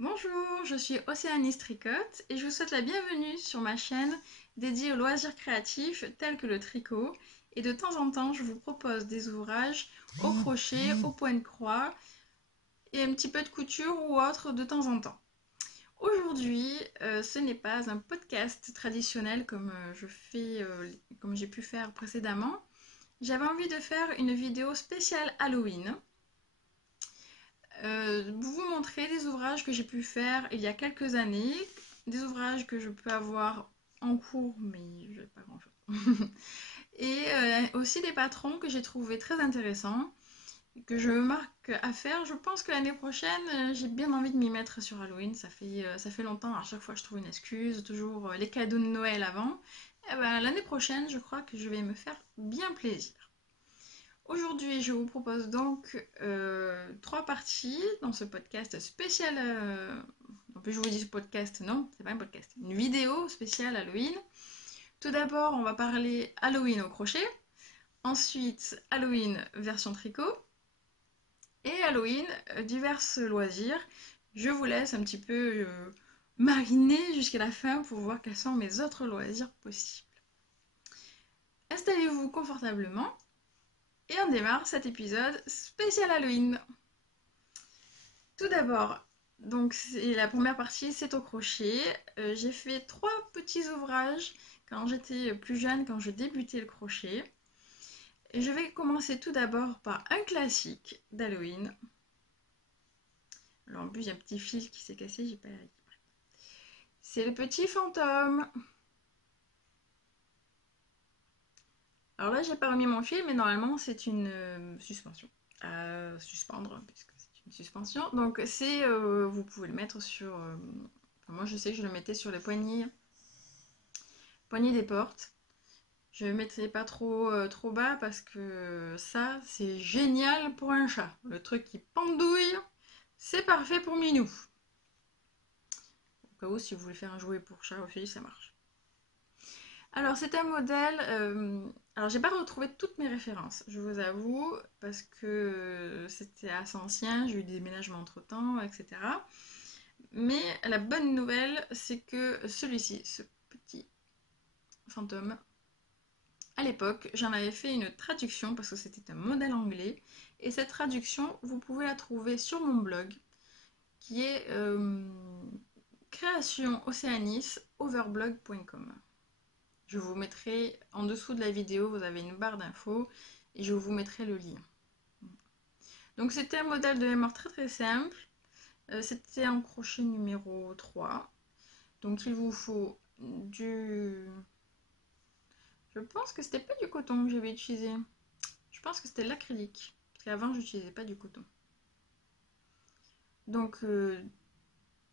Bonjour, je suis Océanie Tricotte et je vous souhaite la bienvenue sur ma chaîne dédiée aux loisirs créatifs tels que le tricot. Et de temps en temps, je vous propose des ouvrages au crochet, au point de croix et un petit peu de couture ou autre de temps en temps. Aujourd'hui, ce n'est pas un podcast traditionnel comme j'ai pu faire précédemment. J'avais envie de faire une vidéo spéciale Halloween. Vous montrer des ouvrages que j'ai pu faire il y a quelques années, des ouvrages que je peux avoir en cours, mais je n'ai pas grand chose. Et aussi des patrons que j'ai trouvé très intéressants, que je me marque à faire. Je pense que l'année prochaine, j'ai bien envie de m'y mettre sur Halloween. Ça fait longtemps, à chaque fois je trouve une excuse, toujours les cadeaux de Noël avant. Et ben, l'année prochaine, je crois que je vais me faire bien plaisir. Aujourd'hui, je vous propose donc trois parties dans ce podcast spécial. En plus, je vous dis ce podcast, non, c'est pas un podcast, une vidéo spéciale Halloween. Tout d'abord, on va parler Halloween au crochet. Ensuite, Halloween version tricot. Et Halloween, divers loisirs. Je vous laisse un petit peu mariner jusqu'à la fin pour voir quels sont mes autres loisirs possibles. Installez-vous confortablement et on démarre cet épisode spécial Halloween. Tout d'abord, donc la première partie, c'est au crochet. J'ai fait trois petits ouvrages quand j'étais plus jeune, quand je débutais le crochet. Et je vais commencer tout d'abord par un classique d'Halloween. Alors en plus, il y a un petit fil qui s'est cassé, j'ai pas. C'est le petit fantôme. Alors là, j'ai pas remis mon fil, mais normalement, c'est une suspension à suspendre, puisque c'est une suspension. Donc vous pouvez le mettre sur. Enfin, moi, je sais que je le mettais sur les poignées des portes. Je ne mettrai pas trop bas parce que ça, c'est génial pour un chat. Le truc qui pendouille, c'est parfait pour Minou. Au cas où, si vous voulez faire un jouet pour chat aussi, ça marche. Alors, c'est un modèle. Alors, j'ai pas retrouvé toutes mes références, je vous avoue, parce que c'était assez ancien, j'ai eu des déménagements entre temps, etc. Mais la bonne nouvelle, c'est que celui-ci, ce petit fantôme, à l'époque, j'en avais fait une traduction parce que c'était un modèle anglais. Et cette traduction, vous pouvez la trouver sur mon blog qui est créationocéanisoverblog.com. Je vous mettrai en dessous de la vidéo, vous avez une barre d'infos et je vous mettrai le lien. Donc c'était un modèle de mémoire très très simple. C'était en crochet numéro 3. Donc il vous faut du... Je pense que c'était pas du coton que j'avais utilisé. Je pense que c'était l'acrylique. Parce qu'avant, je n'utilisais pas du coton. Donc,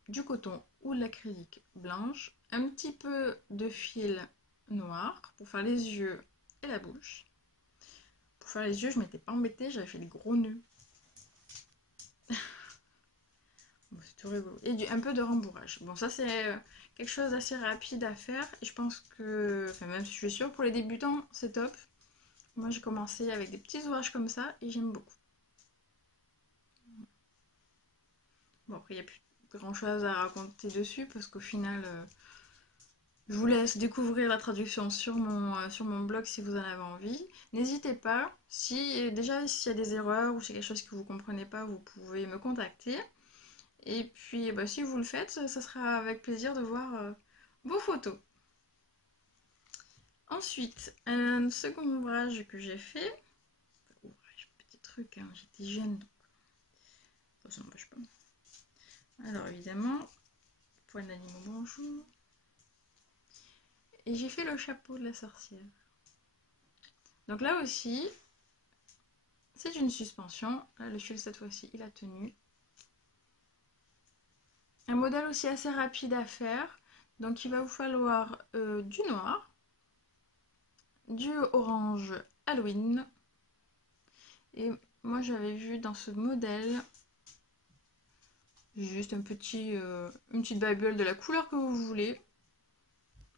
du coton ou de l'acrylique blanche. Un petit peu de fil noir pour faire les yeux et la bouche. Pour faire les yeux, je ne m'étais pas embêtée, j'avais fait des gros nœuds. Bon, c'est tout rigolo. Et un peu de rembourrage. Bon, ça, c'est quelque chose d'assez rapide à faire. Et je pense que, enfin, même si je suis sûre, pour les débutants, c'est top. Moi, j'ai commencé avec des petits ouvrages comme ça et j'aime beaucoup. Bon, après, il n'y a plus grand chose à raconter dessus parce qu'au final, je vous laisse découvrir la traduction sur mon blog si vous en avez envie. N'hésitez pas, si déjà s'il y a des erreurs ou s'il y a quelque chose que vous ne comprenez pas, vous pouvez me contacter. Et puis, bah, si vous le faites, ça sera avec plaisir de voir vos photos. Ensuite, un second ouvrage que j'ai fait. Ouvrage, petit truc, hein, j'étais jeune donc ça n'empêche pas. Alors évidemment, poil d'animaux, bonjour. Et j'ai fait le chapeau de la sorcière. Donc là aussi, c'est une suspension. Là, le fil cette fois-ci, il a tenu. Un modèle aussi assez rapide à faire. Donc il va vous falloir du noir, du orange Halloween. Et moi j'avais vu dans ce modèle juste une petite bible de la couleur que vous voulez.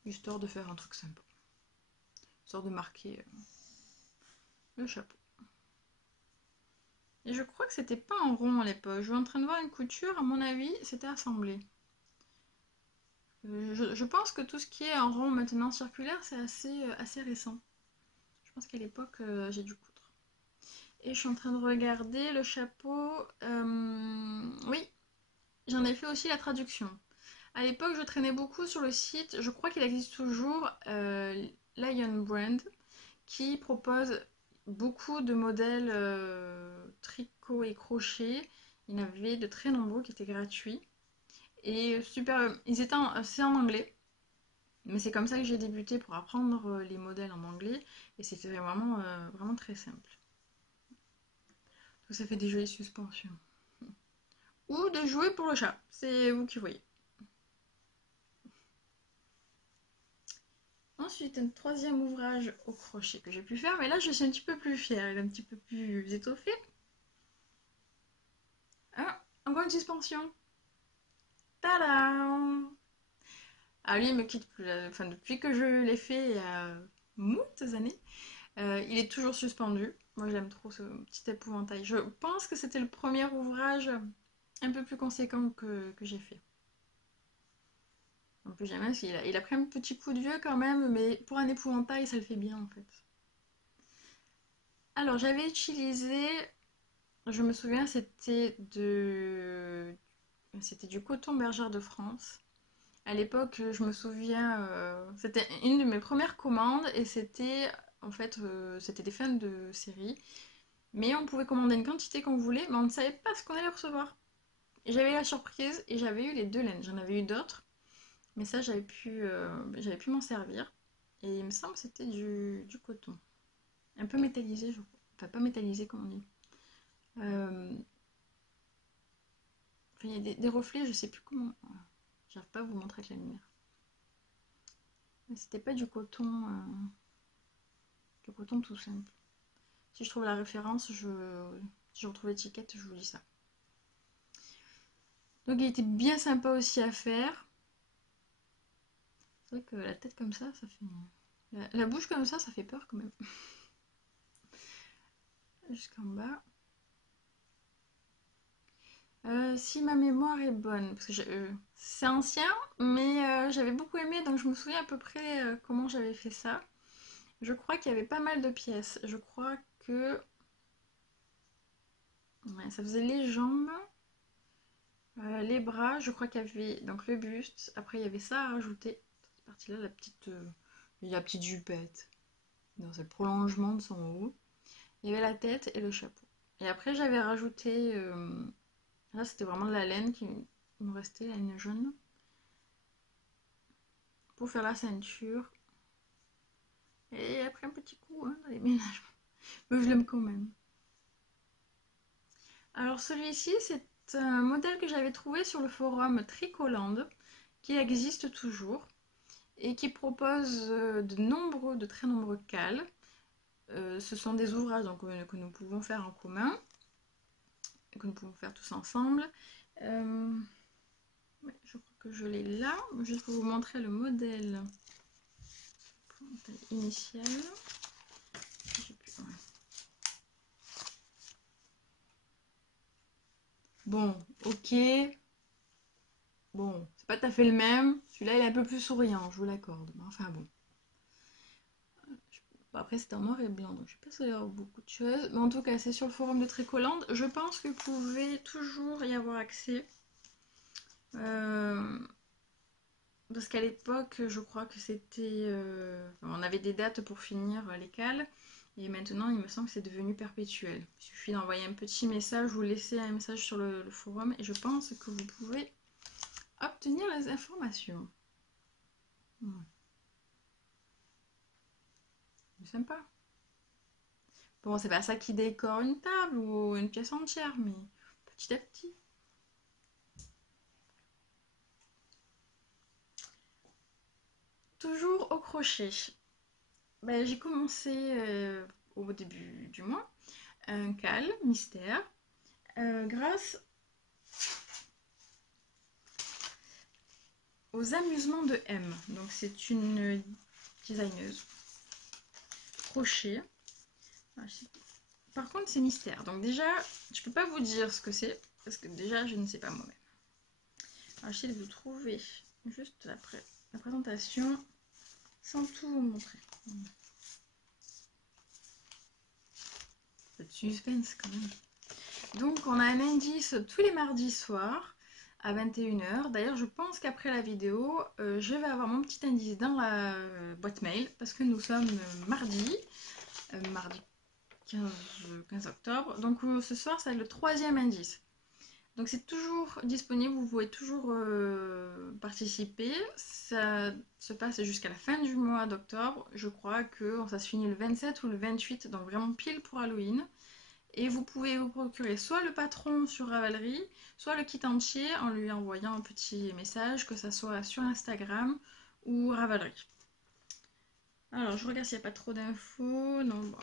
Histoire de faire un truc sympa. Histoire de marquer le chapeau. Et je crois que c'était pas en rond à l'époque. Je suis en train de voir une couture, à mon avis, c'était assemblé. Je pense que tout ce qui est en rond maintenant circulaire, c'est assez récent. Je pense qu'à l'époque, j'ai dû coudre. Et je suis en train de regarder le chapeau. Oui, j'en ai fait aussi la traduction. À l'époque, je traînais beaucoup sur le site, je crois qu'il existe toujours, Lion Brand, qui propose beaucoup de modèles tricot et crochet. Il y en avait de très nombreux qui étaient gratuits. Et super, c'est en anglais. Mais c'est comme ça que j'ai débuté pour apprendre les modèles en anglais. Et c'était vraiment très simple. Donc ça fait des jolies suspensions. Ou de jouer pour le chat, c'est vous qui voyez. Ensuite, un troisième ouvrage au crochet que j'ai pu faire, mais là je suis un petit peu plus fière, il est un petit peu plus étoffé. Ah, encore une suspension. Tadam! Ah lui, il me quitte plus. Enfin, depuis que je l'ai fait il y a moult années, il est toujours suspendu. Moi j'aime trop ce petit épouvantail. Je pense que c'était le premier ouvrage un peu plus conséquent que j'ai fait. En plus j'aime bien parce qu'il a pris un petit coup de vieux quand même, mais pour un épouvantail ça le fait bien en fait. Alors j'avais utilisé, je me souviens, c'était du coton bergère de France. À l'époque, je me souviens, c'était une de mes premières commandes et c'était en fait, c'était des fans de série. Mais on pouvait commander une quantité qu'on voulait, mais on ne savait pas ce qu'on allait recevoir. Et j'avais eu la surprise et j'avais eu les deux laines. J'en avais eu d'autres, mais ça j'avais pu m'en servir. Et il me semble que c'était du coton. Un peu métallisé, je crois. Enfin, pas métallisé comme on dit. Euh, Enfin, il y a des reflets, je sais plus comment. J'arrive pas à vous montrer avec la lumière. Mais c'était pas du coton tout simple. Si je trouve la référence, si je retrouve l'étiquette, je vous dis ça. Donc il était bien sympa aussi à faire. C'est vrai que la tête comme ça fait. La bouche comme ça fait peur quand même. Jusqu'en bas. Si ma mémoire est bonne, parce que c'est ancien, mais j'avais beaucoup aimé, donc je me souviens à peu près comment j'avais fait ça. Je crois qu'il y avait pas mal de pièces. Je crois que ouais, ça faisait les jambes, les bras. Je crois qu'il y avait donc le buste. Après, il y avait ça à rajouter. Cette partie-là, la petite jupette. Donc, c'est le prolongement de son haut. Il y avait la tête et le chapeau. Et après, j'avais rajouté. Là, c'était vraiment de la laine qui me restait, la laine jaune, pour faire la ceinture. Et après, un petit coup hein, dans les ménagements. Mais je l'aime quand même. Alors, celui-ci, c'est un modèle que j'avais trouvé sur le forum Tricoland, qui existe toujours et qui propose de très nombreux cals. Ce sont des ouvrages donc, que nous pouvons faire en commun, que nous pouvons faire tous ensemble. Ouais, je crois que je l'ai là, juste pour vous montrer le modèle initial. Ouais. Bon, ok. Bon, c'est pas tout à fait le même. Celui-là, il est un peu plus souriant, je vous l'accorde. Mais enfin bon. Bon, après, c'était en noir et blanc, donc je ne sais pas s'il y a beaucoup de choses. Mais en tout cas, c'est sur le forum de Tricoland. Je pense que vous pouvez toujours y avoir accès. Euh, Parce qu'à l'époque, je crois que c'était. On avait des dates pour finir les cales. Et maintenant, il me semble que c'est devenu perpétuel. Il suffit d'envoyer un petit message ou laisser un message sur le forum. Et je pense que vous pouvez obtenir les informations. Ouais. C'est sympa. Bon, c'est pas ça qui décore une table ou une pièce entière, mais petit à petit. Toujours au crochet. Ben, j'ai commencé au début du mois un cal mystère grâce aux amusements de M. Donc c'est une designeuse crochet. par contre, c'est mystère. Donc déjà, je peux pas vous dire ce que c'est, parce que déjà, je ne sais pas moi-même. Alors, j'essaie de vous trouver juste après la présentation, sans tout vous montrer. Le suspense quand même. Donc, on a un indice tous les mardis soirs à 21h. D'ailleurs, je pense qu'après la vidéo, je vais avoir mon petit indice dans la boîte mail, parce que nous sommes mardi 15 octobre. Donc ce soir, c'est le 3e indice. Donc c'est toujours disponible, vous pouvez toujours participer. Ça se passe jusqu'à la fin du mois d'octobre. Je crois que ça se finit le 27 ou le 28, donc vraiment pile pour Halloween. Et vous pouvez vous procurer soit le patron sur Ravelry, soit le kit entier en lui envoyant un petit message, que ça soit sur Instagram ou Ravelry. Alors je regarde s'il n'y a pas trop d'infos. Non, bon,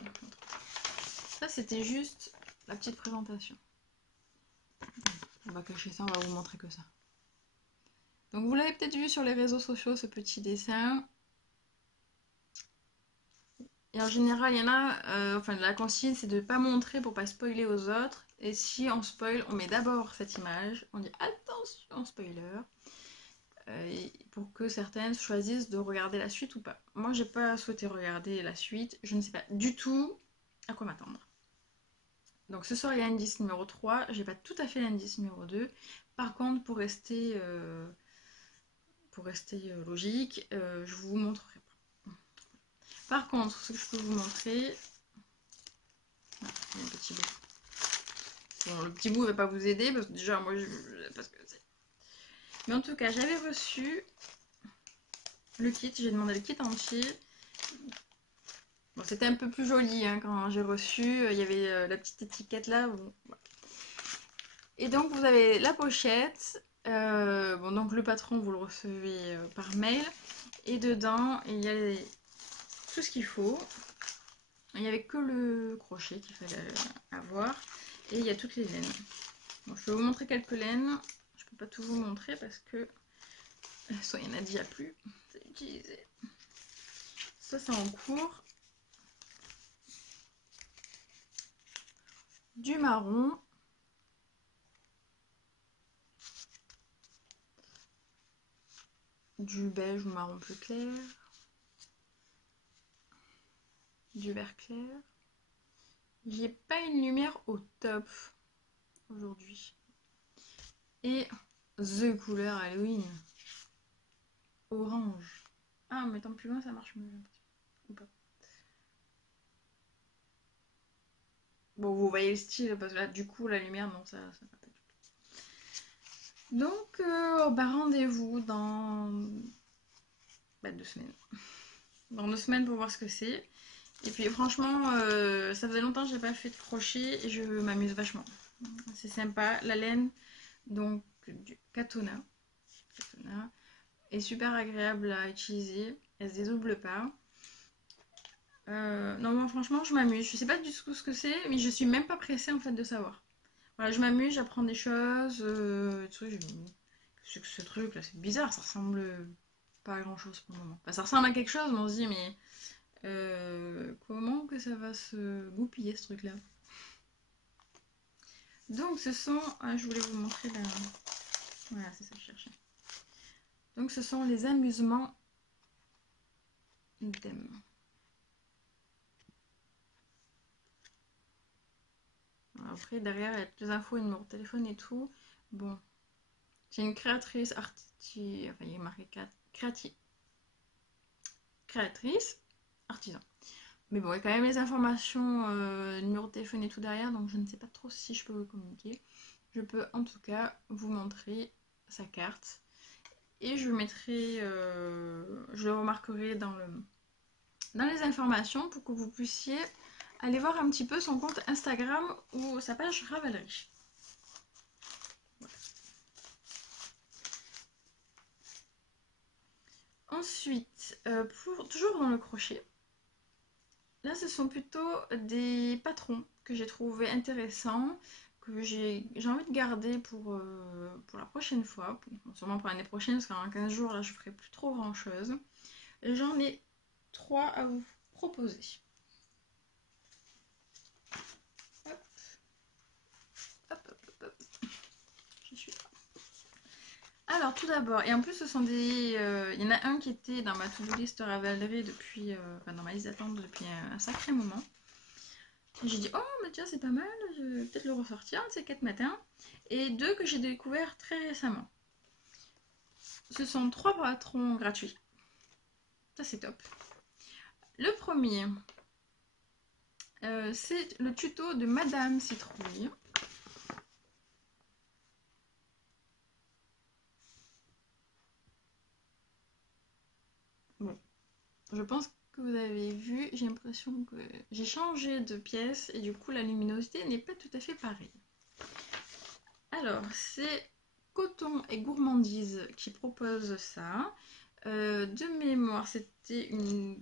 ça c'était juste la petite présentation. On va cacher ça, on va vous montrer que ça. Donc vous l'avez peut-être vu sur les réseaux sociaux, ce petit dessin. Et en général, il y en a, enfin la consigne, c'est de ne pas montrer pour pas spoiler aux autres. Et si on spoil, on met d'abord cette image, on dit attention spoiler, pour que certaines choisissent de regarder la suite ou pas. Moi, j'ai pas souhaité regarder la suite, je ne sais pas du tout à quoi m'attendre. Donc ce soir, il y a l'indice numéro 3, j'ai pas tout à fait l'indice numéro 2. Par contre, pour rester logique, je vous montrerai pas. Par contre, ce que je peux vous montrer, il y a un petit bout. Bon, le petit bout ne va pas vous aider parce que déjà, moi, parce que c'est. Mais en tout cas, j'avais reçu le kit. J'ai demandé le kit entier. Bon, c'était un peu plus joli hein, quand j'ai reçu. Il y avait la petite étiquette là. Bon, voilà. Et donc, vous avez la pochette. Bon, donc le patron, vous le recevez par mail. Et dedans, il y a tout ce qu'il faut. Il n'y avait que le crochet qu'il fallait avoir. Et il y a toutes les laines. Bon, je vais vous montrer quelques laines. Je peux pas tout vous montrer parce que soit il y en a déjà plus. C'est utilisé. Ça, c'est en cours. Du marron. Du beige ou marron plus clair. Du vert clair. J'ai pas une lumière au top aujourd'hui. Et the couleur Halloween. Orange. Ah, mais tant plus loin, ça marche mieux. Ou pas. Bon, vous voyez le style, parce que là, du coup, la lumière, non, ça va pas du tout. Donc, bah, rendez-vous dans 2 semaines. Dans 2 semaines pour voir ce que c'est. Et puis, franchement, ça faisait longtemps que j'ai pas fait de crochet et je m'amuse vachement. C'est sympa. La laine, donc, du Katona est super agréable à utiliser. Elle se dédouble pas. Non, moi, franchement, je m'amuse. Je sais pas du tout ce que c'est, mais je suis même pas pressée en fait de savoir. Voilà, je m'amuse, j'apprends des choses. Qu'est-ce que ce truc là, c'est bizarre, ça ressemble pas à grand chose pour le moment. Enfin, ça ressemble à quelque chose, mais on se dit, mais comment que ça va se goupiller ce truc là. Donc, ce sont. Ah, je voulais vous montrer la. Voilà, c'est ça que je cherchais. Donc, ce sont les amusements thème. Après, derrière, il y a toutes les infos, numéro de téléphone et tout. Bon, c'est une créatrice artisan. Enfin, il y a marqué créatrice artisan. Mais bon, il y a quand même les informations, numéro de téléphone et tout derrière, donc je ne sais pas trop si je peux vous communiquer. Je peux en tout cas vous montrer sa carte. Et je mettrai, je le remarquerai dans les informations pour que vous puissiez aller voir un petit peu son compte Instagram ou sa page Ravelry. Voilà. Ensuite, toujours dans le crochet, là ce sont plutôt des patrons que j'ai trouvé intéressants, que j'ai envie de garder pour la prochaine fois, sûrement pour l'année prochaine, parce qu'en 15 jours là je ferai plus trop grand chose. J'en ai 3 à vous proposer. Alors tout d'abord, et en plus ce sont des... Il y en a un qui était dans ma to-do list Ravelry depuis... enfin, dans ma liste d'attente depuis un sacré moment. Et j'ai dit, oh mais tiens c'est pas mal, je vais peut-être le ressortir de ces 4 matins. Et deux que j'ai découvert très récemment. Ce sont 3 patrons gratuits. Ça c'est top. Le premier, c'est le tuto de Madame Citrouille. Bon, je pense que vous avez vu, j'ai l'impression que j'ai changé de pièce et du coup la luminosité n'est pas tout à fait pareille. Alors, c'est Coton et Gourmandise qui propose ça. De mémoire, c'était une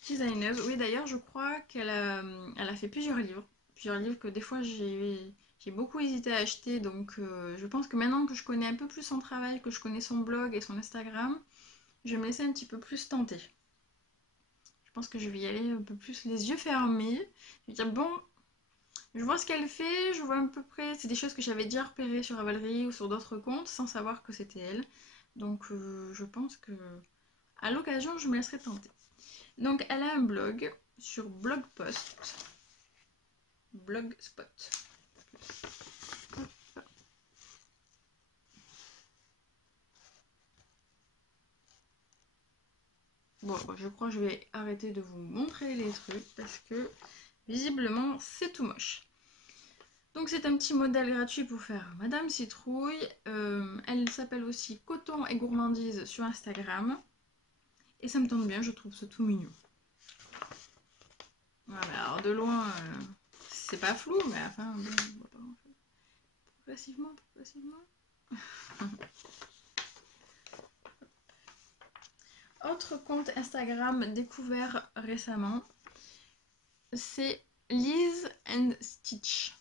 designeuse. Oui, d'ailleurs, je crois qu'elle a fait plusieurs livres. Plusieurs livres que des fois j'ai beaucoup hésité à acheter. Donc, je pense que maintenant que je connais un peu plus son travail, que je connais son blog et son Instagram, je vais me laisser un petit peu plus tenter. Je pense que je vais y aller un peu plus les yeux fermés. Je vais dire, bon, je vois ce qu'elle fait, je vois à peu près. C'est des choses que j'avais déjà repérées sur Ravelry ou sur d'autres comptes sans savoir que c'était elle. Donc, je pense que à l'occasion, je me laisserai tenter. Donc, elle a un blog sur Blogspot. Bon, je crois que je vais arrêter de vous montrer les trucs parce que visiblement c'est tout moche. Donc c'est un petit modèle gratuit pour faire Madame Citrouille. Elle s'appelle aussi Coton et Gourmandise sur Instagram. Et ça me tente bien, je trouve ça tout mignon. Voilà, alors de loin, c'est pas flou, mais enfin, bon, on va pas en faire. Progressivement. Autre compte Instagram découvert récemment, c'est Liz and Stitch.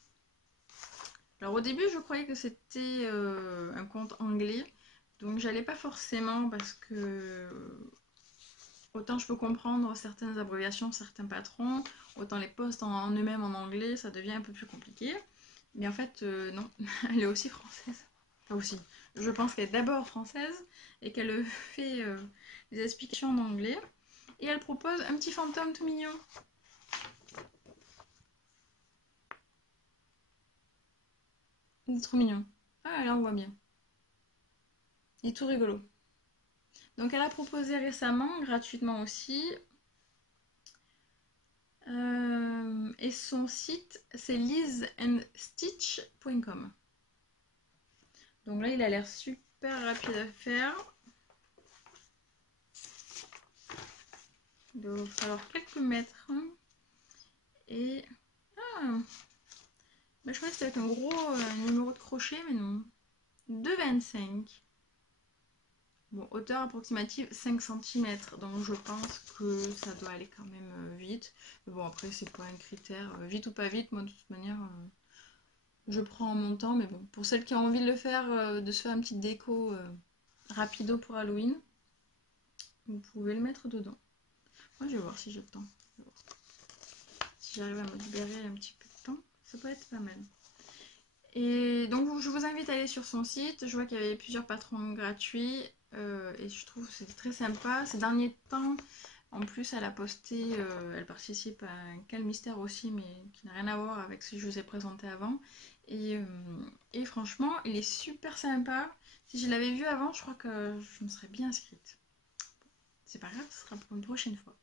Alors au début je croyais que c'était un compte anglais, donc j'allais pas forcément parce que autant je peux comprendre certaines abréviations, certains patrons, autant les posts en eux-mêmes en anglais ça devient un peu plus compliqué. Mais en fait non, elle est aussi française. Enfin aussi, je pense qu'elle est d'abord française et qu'elle fait des explications en anglais. Et elle propose un petit fantôme tout mignon. Il est trop mignon. Ah là on voit bien. Il est tout rigolo. Donc elle a proposé récemment, gratuitement aussi, et son site c'est lizandstitch.com. Donc là il a l'air super rapide à faire. Il doit falloir quelques mètres. Et... Ah, bah, je crois que c'était avec un gros numéro de crochet, mais non. 2,25. Bon, hauteur approximative 5 cm, donc je pense que ça doit aller quand même vite. Mais bon, après, c'est pas un critère. Vite ou pas vite, moi de toute manière, je prends mon temps. Mais bon, pour celles qui ont envie de le faire, de se faire une petite déco rapido pour Halloween, vous pouvez le mettre dedans. Moi, je vais voir si j'ai le temps. Si j'arrive à me libérer un petit peu de temps, ça peut être pas mal. Et donc, je vous invite à aller sur son site. Je vois qu'il y avait plusieurs patrons gratuits. Et je trouve que c'est très sympa. Ces derniers temps, en plus, elle a posté, elle participe à un Quel Mystère aussi, mais qui n'a rien à voir avec ce que je vous ai présenté avant. Et franchement, il est super sympa. Si je l'avais vu avant, je crois que je me serais bien inscrite. C'est pas grave, ce sera pour une prochaine fois.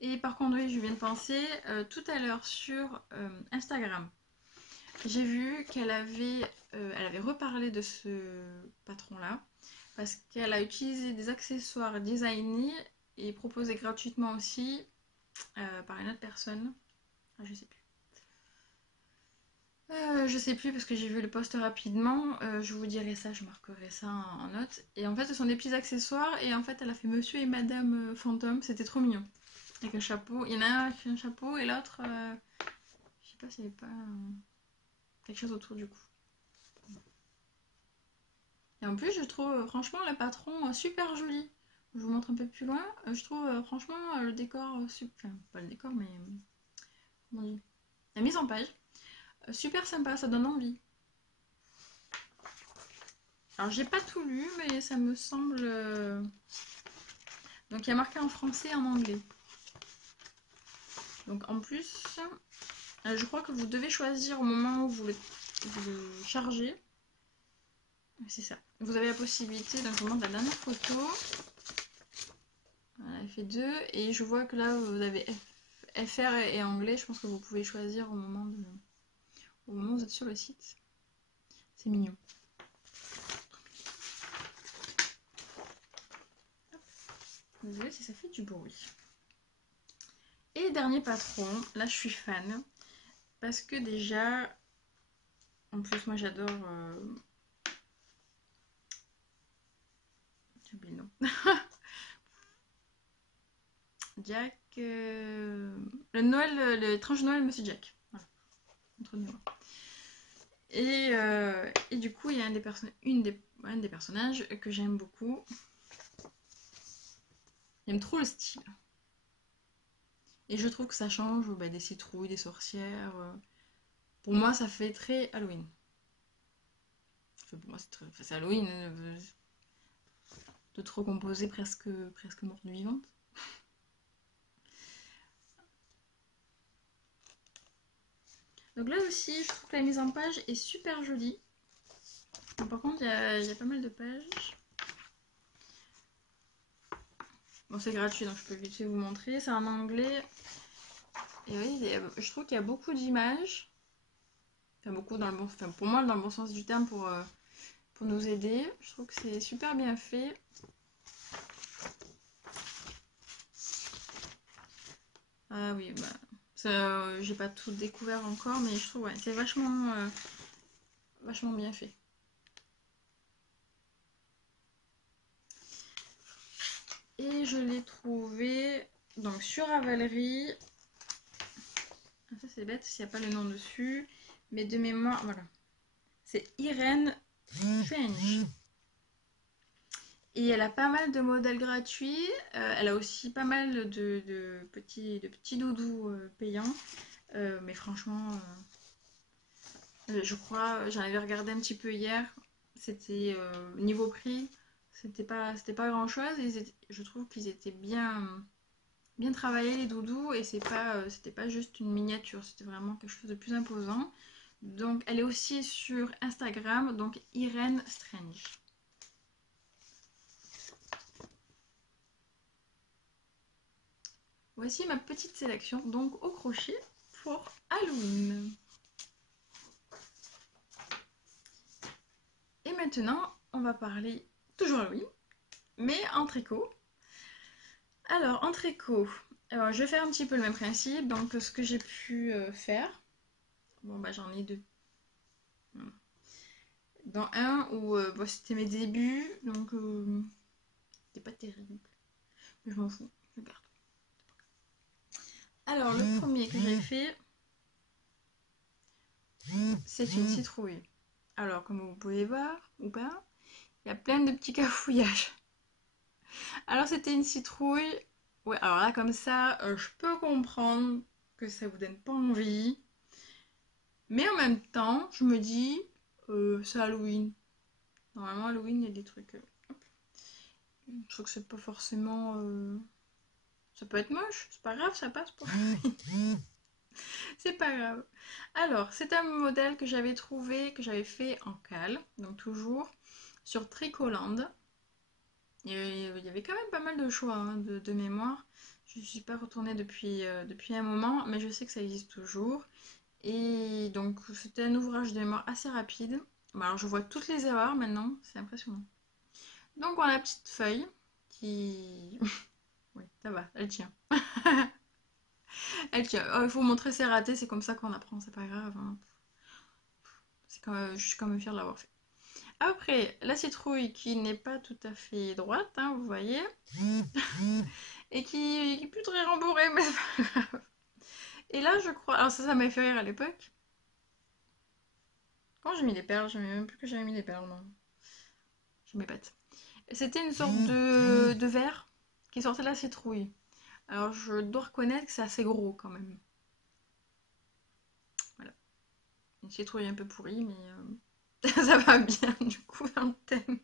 Et par contre, oui, je viens de penser, tout à l'heure sur Instagram, j'ai vu qu'elle avait reparlé de ce patron-là parce qu'elle a utilisé des accessoires designés et proposés gratuitement aussi par une autre personne. Ah, je sais plus parce que j'ai vu le post rapidement. Je vous dirai ça, je marquerai ça en note. Et en fait, ce sont des petits accessoires et en fait, elle a fait Monsieur et Madame Fantôme. C'était trop mignon. Avec un chapeau. Il y en a un qui a un chapeau et l'autre, je sais pas s'il n'y avait pas quelque chose autour du cou. Et en plus, je trouve franchement le patron super joli. Je vous montre un peu plus loin. Je trouve franchement le décor, enfin pas le décor, mais comment on dit, la mise en page, super sympa, ça donne envie. Alors j'ai pas tout lu, mais ça me semble... Donc il y a marqué en français et en anglais. Donc en plus, je crois que vous devez choisir au moment où vous le chargez. C'est ça. Vous avez la possibilité, donc je vous montre la dernière photo. Voilà, elle fait 2. Et je vois que là, vous avez FR et anglais. Je pense que vous pouvez choisir au moment où vous êtes sur le site. C'est mignon. Désolée si ça fait du bruit. Et dernier patron, là je suis fan. Parce que déjà, en plus moi j'adore... J'ai oublié le nom. Jack... Le Noël, l'étrange Noël Monsieur Jack. Voilà, entre nous. Et du coup, il y a un des personnages que j'aime beaucoup. J'aime trop le style. Et je trouve que ça change des citrouilles, des sorcières. Pour moi, ça fait très Halloween. Enfin, pour moi, c'est Halloween. De te recomposer presque morte vivante. Donc là aussi, je trouve que la mise en page est super jolie. Bon, par contre, il y a pas mal de pages. Bon, c'est gratuit, donc je peux vite fait vous montrer. C'est en anglais. Et oui, je trouve qu'il y a beaucoup d'images. Enfin, beaucoup dans le bon... Enfin, pour moi, dans le bon sens du terme, pour nous aider. Je trouve que c'est super bien fait. Ah oui, j'ai pas tout découvert encore, mais je trouve ouais, c'est vachement bien fait. Et je l'ai trouvé donc sur Ravelry. Ah, ça c'est bête s'il n'y a pas le nom dessus, mais de mémoire, voilà. C'est Irene Strange. Et elle a pas mal de modèles gratuits. Elle a aussi pas mal de petits doudous payants. Mais franchement, je crois, j'en avais regardé un petit peu hier. C'était niveau prix, c'était pas grand chose. Je trouve qu'ils étaient bien travaillés les doudous et c'était pas juste une miniature, c'était vraiment quelque chose de plus imposant. Donc elle est aussi sur Instagram, donc Irene Strange. Voici ma petite sélection donc au crochet pour Halloween. Et maintenant, on va parler toujours Halloween, mais en tricot. Alors, en tricot, je vais faire un petit peu le même principe. Donc, ce que j'ai pu faire, bon, j'en ai 2. Voilà. Dans un où c'était mes débuts, donc c'était pas terrible. Mais je m'en fous, je garde. Alors, le premier que j'ai fait, c'est une citrouille. Alors, comme vous pouvez voir, ou pas, il y a plein de petits cafouillages. Alors, c'était une citrouille. Ouais, alors là, comme ça, je peux comprendre que ça vous donne pas envie. Mais en même temps, je me dis, c'est Halloween. Normalement, Halloween, il y a des trucs. Je trouve que c'est pas forcément. Ça peut être moche, c'est pas grave, ça passe pour Halloween. C'est pas grave. Alors, c'est un modèle que j'avais trouvé, que j'avais fait en cale, donc toujours sur Tricoland. Il y avait quand même pas mal de choix hein, de mémoire. Je ne suis pas retournée depuis un moment, mais je sais que ça existe toujours. Et donc, c'était un ouvrage de mémoire assez rapide. Bon, alors, je vois toutes les erreurs maintenant, c'est impressionnant. Donc, on a la petite feuille qui... oui, ça va, elle tient. Elle tient. Oh, il faut montrer ses ratés, c'est comme ça qu'on apprend, c'est pas grave. Hein. Je suis quand même fière de l'avoir fait. Après, la citrouille qui n'est pas tout à fait droite, hein, vous voyez. Et qui est plus très rembourrée, mais c'est pas grave. Et là, je crois... Alors ça m'a fait rire à l'époque. Quand j'ai mis des perles, je ne savais même plus que j'avais mis des perles, non. Je m'épate. C'était une sorte de verre qui sortait de la citrouille. Alors je dois reconnaître que c'est assez gros quand même. Voilà. Une citrouille un peu pourrie, mais... Ça va bien du coup dans le thème.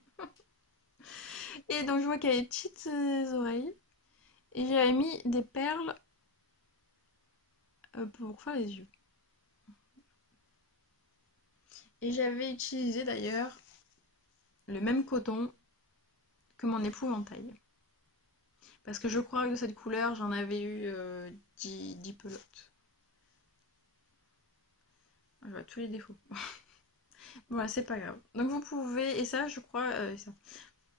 Et donc je vois qu'elle a des petites oreilles. Et j'avais mis des perles pour faire les yeux. Et j'avais utilisé d'ailleurs le même coton que mon épouvantail. Parce que je crois que de cette couleur, j'en avais eu 10 pelotes. Je vois tous les défauts. Voilà, c'est pas grave. Donc vous pouvez, et ça, je crois,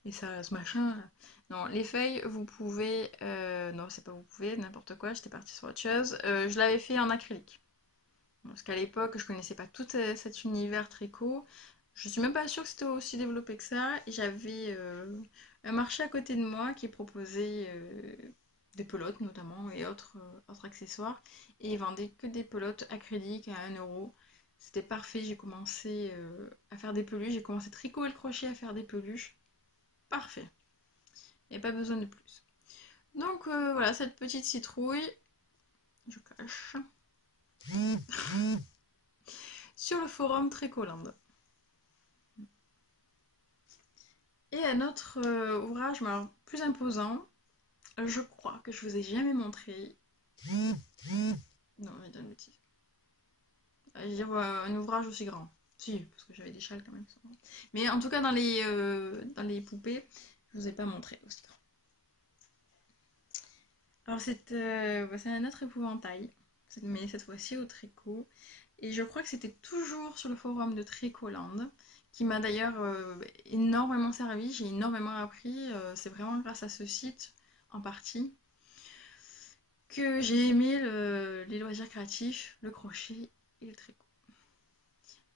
et ça, ce machin. Là. Non, les feuilles, vous pouvez. Non, c'est pas vous pouvez, n'importe quoi, j'étais partie sur autre chose. Je l'avais fait en acrylique. Parce qu'à l'époque, je connaissais pas tout cet univers tricot. Je suis même pas sûre que c'était aussi développé que ça. Et j'avais un marché à côté de moi qui proposait des pelotes notamment et autres accessoires. Et ils vendaient que des pelotes acryliques à 1 euro. C'était parfait. J'ai commencé à faire des peluches. J'ai commencé tricot et le crochet à faire des peluches. Parfait. Il n'y a pas besoin de plus. Donc voilà, cette petite citrouille. Je cache. Sur le forum Tricoland. Et un autre ouvrage plus imposant, je crois que je vous ai jamais montré. Non, je donne une bêtise. Je veux dire un ouvrage aussi grand. Si, parce que j'avais des châles quand même. Mais en tout cas, dans les poupées, je vous ai pas montré aussi grand. Alors, c'est un autre épouvantail, mais cette fois-ci au tricot. Et je crois que c'était toujours sur le forum de Tricoland, qui m'a d'ailleurs énormément servi. J'ai énormément appris. C'est vraiment grâce à ce site, en partie, que j'ai aimé les loisirs créatifs, le crochet et le tricot.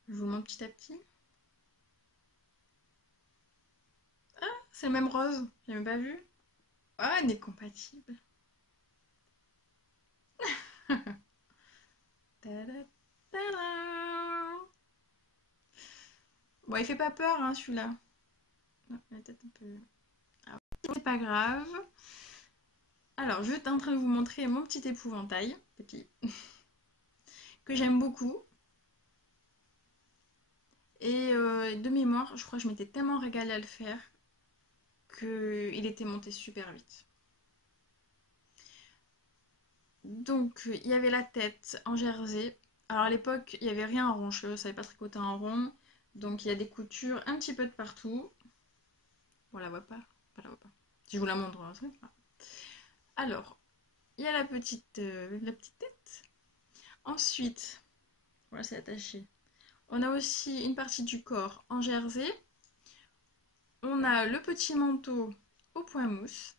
Je vous montre petit à petit. Ah, c'est le même rose, j'ai même pas vu. Ah, on est compatible. Bon, il fait pas peur, hein, celui-là. Non, la tête un peu. Ah, c'est pas grave. Alors, je vais être en train de vous montrer mon petit épouvantail, petit, que j'aime beaucoup. Et de mémoire, je crois que je m'étais tellement régalée à le faire qu'il était monté super vite. Donc, il y avait la tête en jersey. Alors, à l'époque, il n'y avait rien en rond. Je ne savais pas tricoter en rond. Donc, il y a des coutures un petit peu de partout. On la voit pas. Pas la voit pas. Si je vous la montre, hein, c'est pas. Alors, il y a la petite tête. Ensuite, voilà, c'est attaché. On a aussi une partie du corps en jersey. On a le petit manteau au point mousse.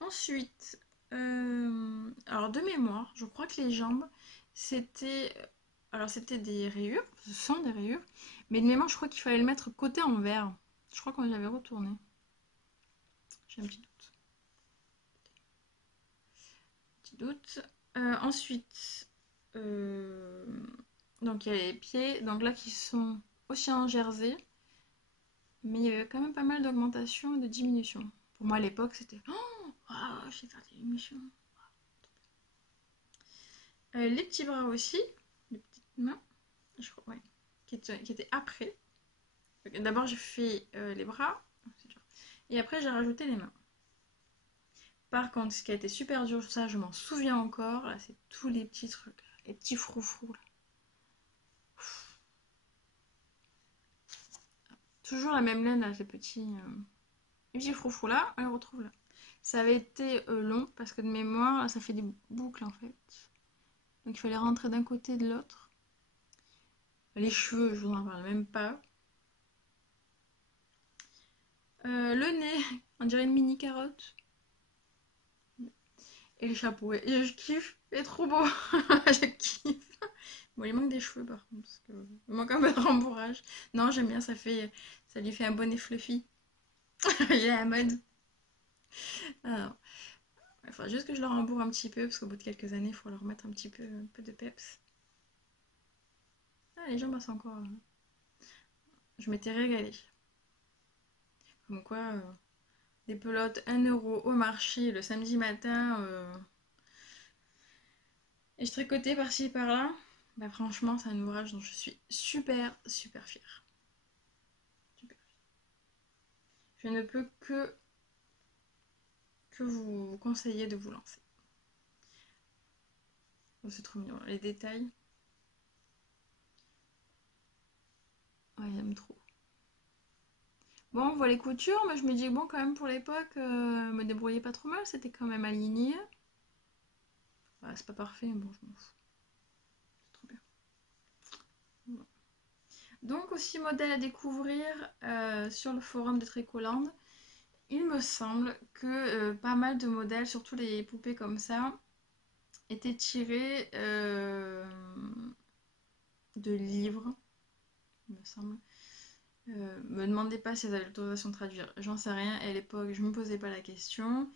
Ensuite, alors de mémoire, je crois que les jambes, c'était. Alors c'était des rayures, ce sont des rayures, mais de mémoire, je crois qu'il fallait le mettre côté envers. Je crois qu'on j'avais retourné. J'ai un petit doute. Petit doute. Ensuite, euh, donc il y a les pieds, donc là qui sont aussi en jersey, mais il y avait quand même pas mal d'augmentation et de diminution. Pour moi à l'époque, c'était oh, wow, je sais faire des diminutions. Les petits bras aussi, les petites mains, je crois, ouais, qui étaient après. D'abord j'ai fait les bras, et après j'ai rajouté les mains. Par contre, ce qui a été super dur, ça je m'en souviens encore, là c'est tous les petits trucs, les petits froufrous. Là. Toujours la même laine, là, les petits froufrous là, on les retrouve là. Ça avait été long parce que de mémoire, là, ça fait des boucles en fait. Donc il fallait rentrer d'un côté et de l'autre. Les cheveux, je vous en parle même pas. Le nez, on dirait une mini carotte. Et le chapeau, ouais. Et je kiffe, il est trop beau. Je kiffe. Bon, il manque des cheveux par contre, parce que il manque un peu de rembourrage. Non, j'aime bien, ça lui fait un bonnet fluffy. Il est à la mode. Alors, il faudra juste que je le rembourre un petit peu, parce qu'au bout de quelques années, il faut leur remettre un peu de peps. Ah, les jambes, c'est encore. Je m'étais régalée. Comme quoi, des pelotes 1 euro au marché le samedi matin. Et je tricotais par-ci par-là. Bah, franchement, c'est un ouvrage dont je suis super fière. Super. Je ne peux que vous conseiller de vous lancer. Oh, c'est trop mignon, les détails. Ouais, j'aime trop. Bon, on voit les coutures, mais je me dis, bon, quand même, pour l'époque, me débrouillais pas trop mal, c'était quand même aligné. Ouais, c'est pas parfait, mais bon, je m'en fous. C'est trop bien. Voilà. Donc, aussi, modèle à découvrir sur le forum de Tricoland. Il me semble que pas mal de modèles, surtout les poupées comme ça, étaient tirés de livres, il me semble. Me demandez pas si elles avaient l'autorisation de traduire, j'en sais rien. Et à l'époque, je me posais pas la question.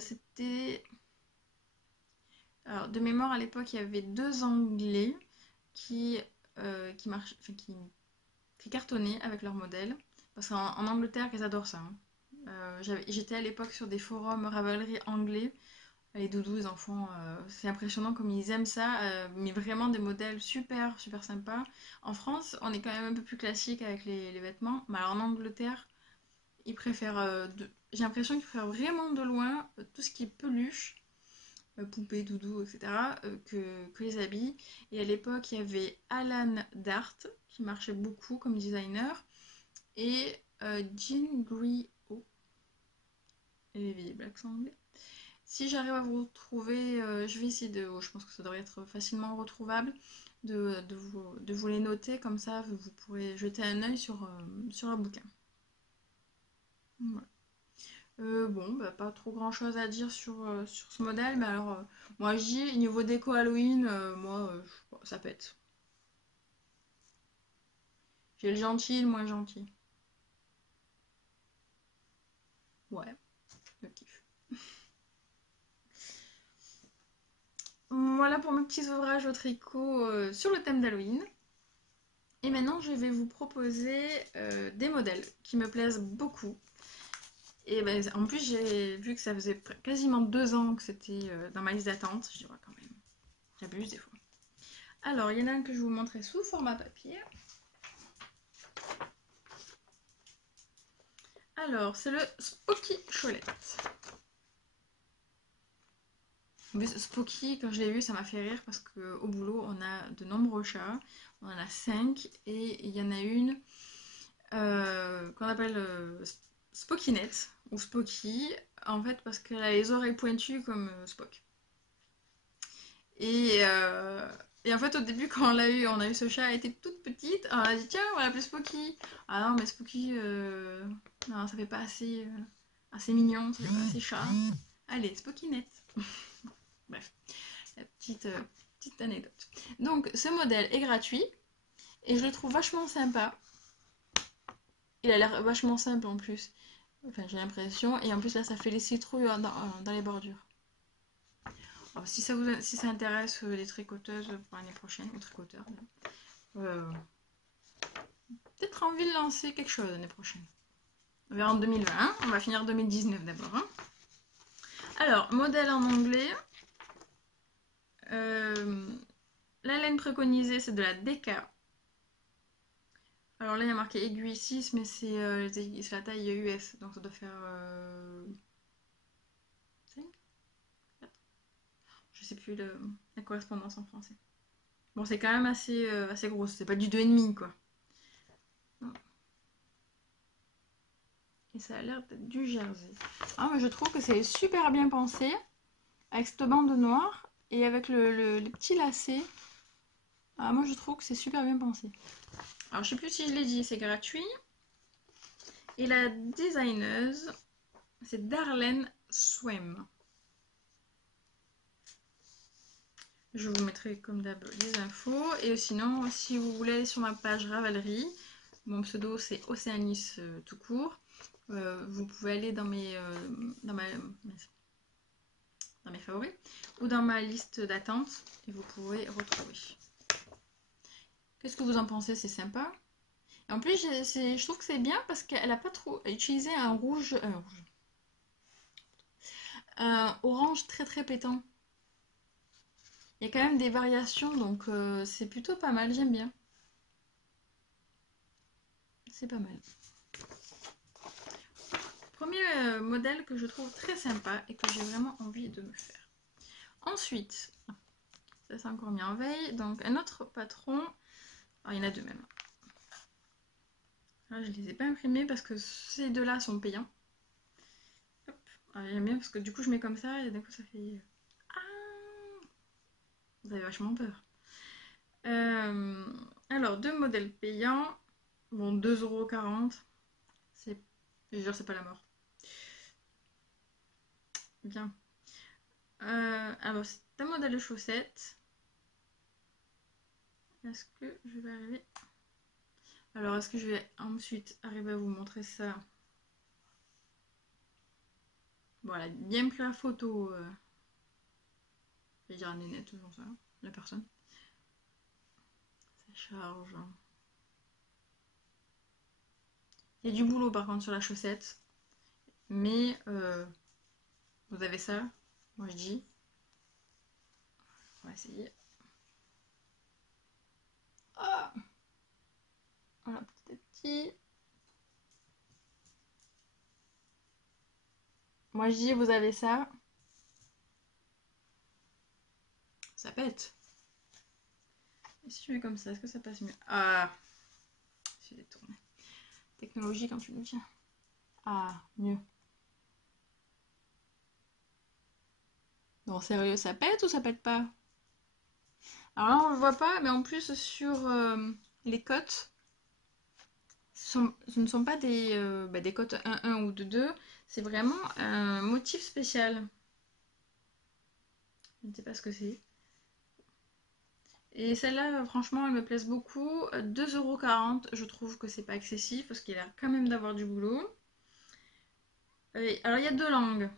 C'était. Alors, de mémoire, à l'époque, il y avait deux Anglais qui, enfin, qui cartonnaient avec leur modèle. Parce qu'en Angleterre, ils adorent ça, hein. J'étais à l'époque sur des forums Ravelry anglais. Les doudous, les enfants, c'est impressionnant comme ils aiment ça, mais vraiment des modèles super sympas. En France, on est quand même un peu plus classique avec les vêtements, mais alors en Angleterre, ils préfèrent, j'ai l'impression qu'ils préfèrent vraiment de loin tout ce qui est peluche, poupées, doudou, etc., que les habits. Et à l'époque, il y avait Alan Dart qui marchait beaucoup comme designer et Jean Griot, et les Black anglais. Si j'arrive à vous retrouver, je vais essayer de. Je pense que ça devrait être facilement retrouvable. De vous les noter, comme ça vous pourrez jeter un œil sur un bouquin. Voilà. Bon, bah, pas trop grand chose à dire sur ce modèle, mais alors, moi je dis, niveau déco Halloween, moi ça pète. J'ai le gentil, le moins gentil. Ouais, le kiff. Voilà pour mes petits ouvrages au tricot sur le thème d'Halloween. Et maintenant, je vais vous proposer des modèles qui me plaisent beaucoup. Et ben, en plus, j'ai vu que ça faisait quasiment 2 ans que c'était dans ma liste d'attente. Je dis, ouais, quand même, j'abuse des fois. Alors, il y en a un que je vous montrerai sous format papier. Alors, c'est le Spooky Cholette. Mais Spooky, quand je l'ai vu, ça m'a fait rire parce qu'au boulot, on a de nombreux chats. On en a 5 et il y en a une qu'on appelle Spookinette ou Spooky, en fait, parce qu'elle a les oreilles pointues comme Spock. Et, euh, et en fait, au début, quand on a eu ce chat, elle était toute petite. Alors, on a dit, tiens, on va l'appeler Spooky. Ah non, mais Spooky, non, ça fait pas assez mignon, ça fait pas assez chat. Allez, Spookinette. Bref, la petite anecdote. Donc, ce modèle est gratuit et je le trouve vachement sympa. Il a l'air vachement simple en plus. Enfin, j'ai l'impression. Et en plus, là, ça fait les citrouilles dans les bordures. Alors, si ça intéresse les tricoteuses pour l'année prochaine, ou tricoteurs, euh, peut-être envie de lancer quelque chose l'année prochaine. On verra en 2020. On va finir 2019 d'abord, hein. Alors, modèle en anglais. Euh, la laine préconisée, c'est de la DK. Alors là, il y a marqué aiguille 6, mais c'est la taille US, donc ça doit faire 5, 4. Je sais plus la correspondance en français. Bon, c'est quand même assez gros, c'est pas du 2,5 quoi. Et ça a l'air d'être du jersey. Ah, mais je trouve que c'est super bien pensé, avec cette bande noire et avec les petits lacets. Ah, moi je trouve que c'est super bien pensé. Alors je sais plus si je l'ai dit, c'est gratuit. Et la designeuse, c'est Darlene Swem. Je vous mettrai comme d'hab les infos. Et sinon, si vous voulez aller sur ma page Ravelry, mon pseudo c'est Océanis tout court. Vous pouvez aller dans mes favoris ou dans ma liste d'attente et vous pourrez retrouver. Qu'est-ce que vous en pensez? C'est sympa. Et en plus, je trouve que c'est bien parce qu'elle a pas trop utilisé un orange très pétant. Il y a quand même des variations, donc c'est plutôt pas mal, j'aime bien. C'est pas mal. Premier modèle que je trouve très sympa et que j'ai vraiment envie de me faire. Ensuite, ça c'est encore mis en veille, donc un autre patron. Alors, il y en a deux même. Là, je les ai pas imprimés parce que ces deux-là sont payants. Hop. Alors, j'aime bien parce que du coup je mets comme ça et d'un coup ça fait... Ah, vous avez vachement peur. Alors, deux modèles payants. Bon, 2,40 €. C'est... Je jure, c'est pas la mort. Bien. Alors, c'est un modèle de chaussettes. Est-ce que je vais arriver... Alors, est-ce que je vais ensuite arriver à vous montrer ça? Voilà, bien pris la photo. Je vais dire un nénet, toujours ça, la personne. Ça charge. Il y a du boulot par contre sur la chaussette. Mais vous avez ça, moi je dis. On va essayer. Ah, voilà, petit à petit. Moi je dis, vous avez ça. Ça pète. Et si je mets comme ça, est-ce que ça passe mieux? Ah, je suis détournée. Technologie quand tu nous tiens. Ah, mieux. Non, sérieux, ça pète ou ça pète pas? Alors là, on le voit pas, mais en plus, sur les cotes, ce ne sont pas des cotes 1-1 ou 2-2, c'est vraiment un motif spécial. Je ne sais pas ce que c'est. Et celle-là, franchement, elle me plaise beaucoup. 2,40 €, je trouve que c'est pas excessif parce qu'il a quand même d'avoir du boulot. Alors, il y a deux langues.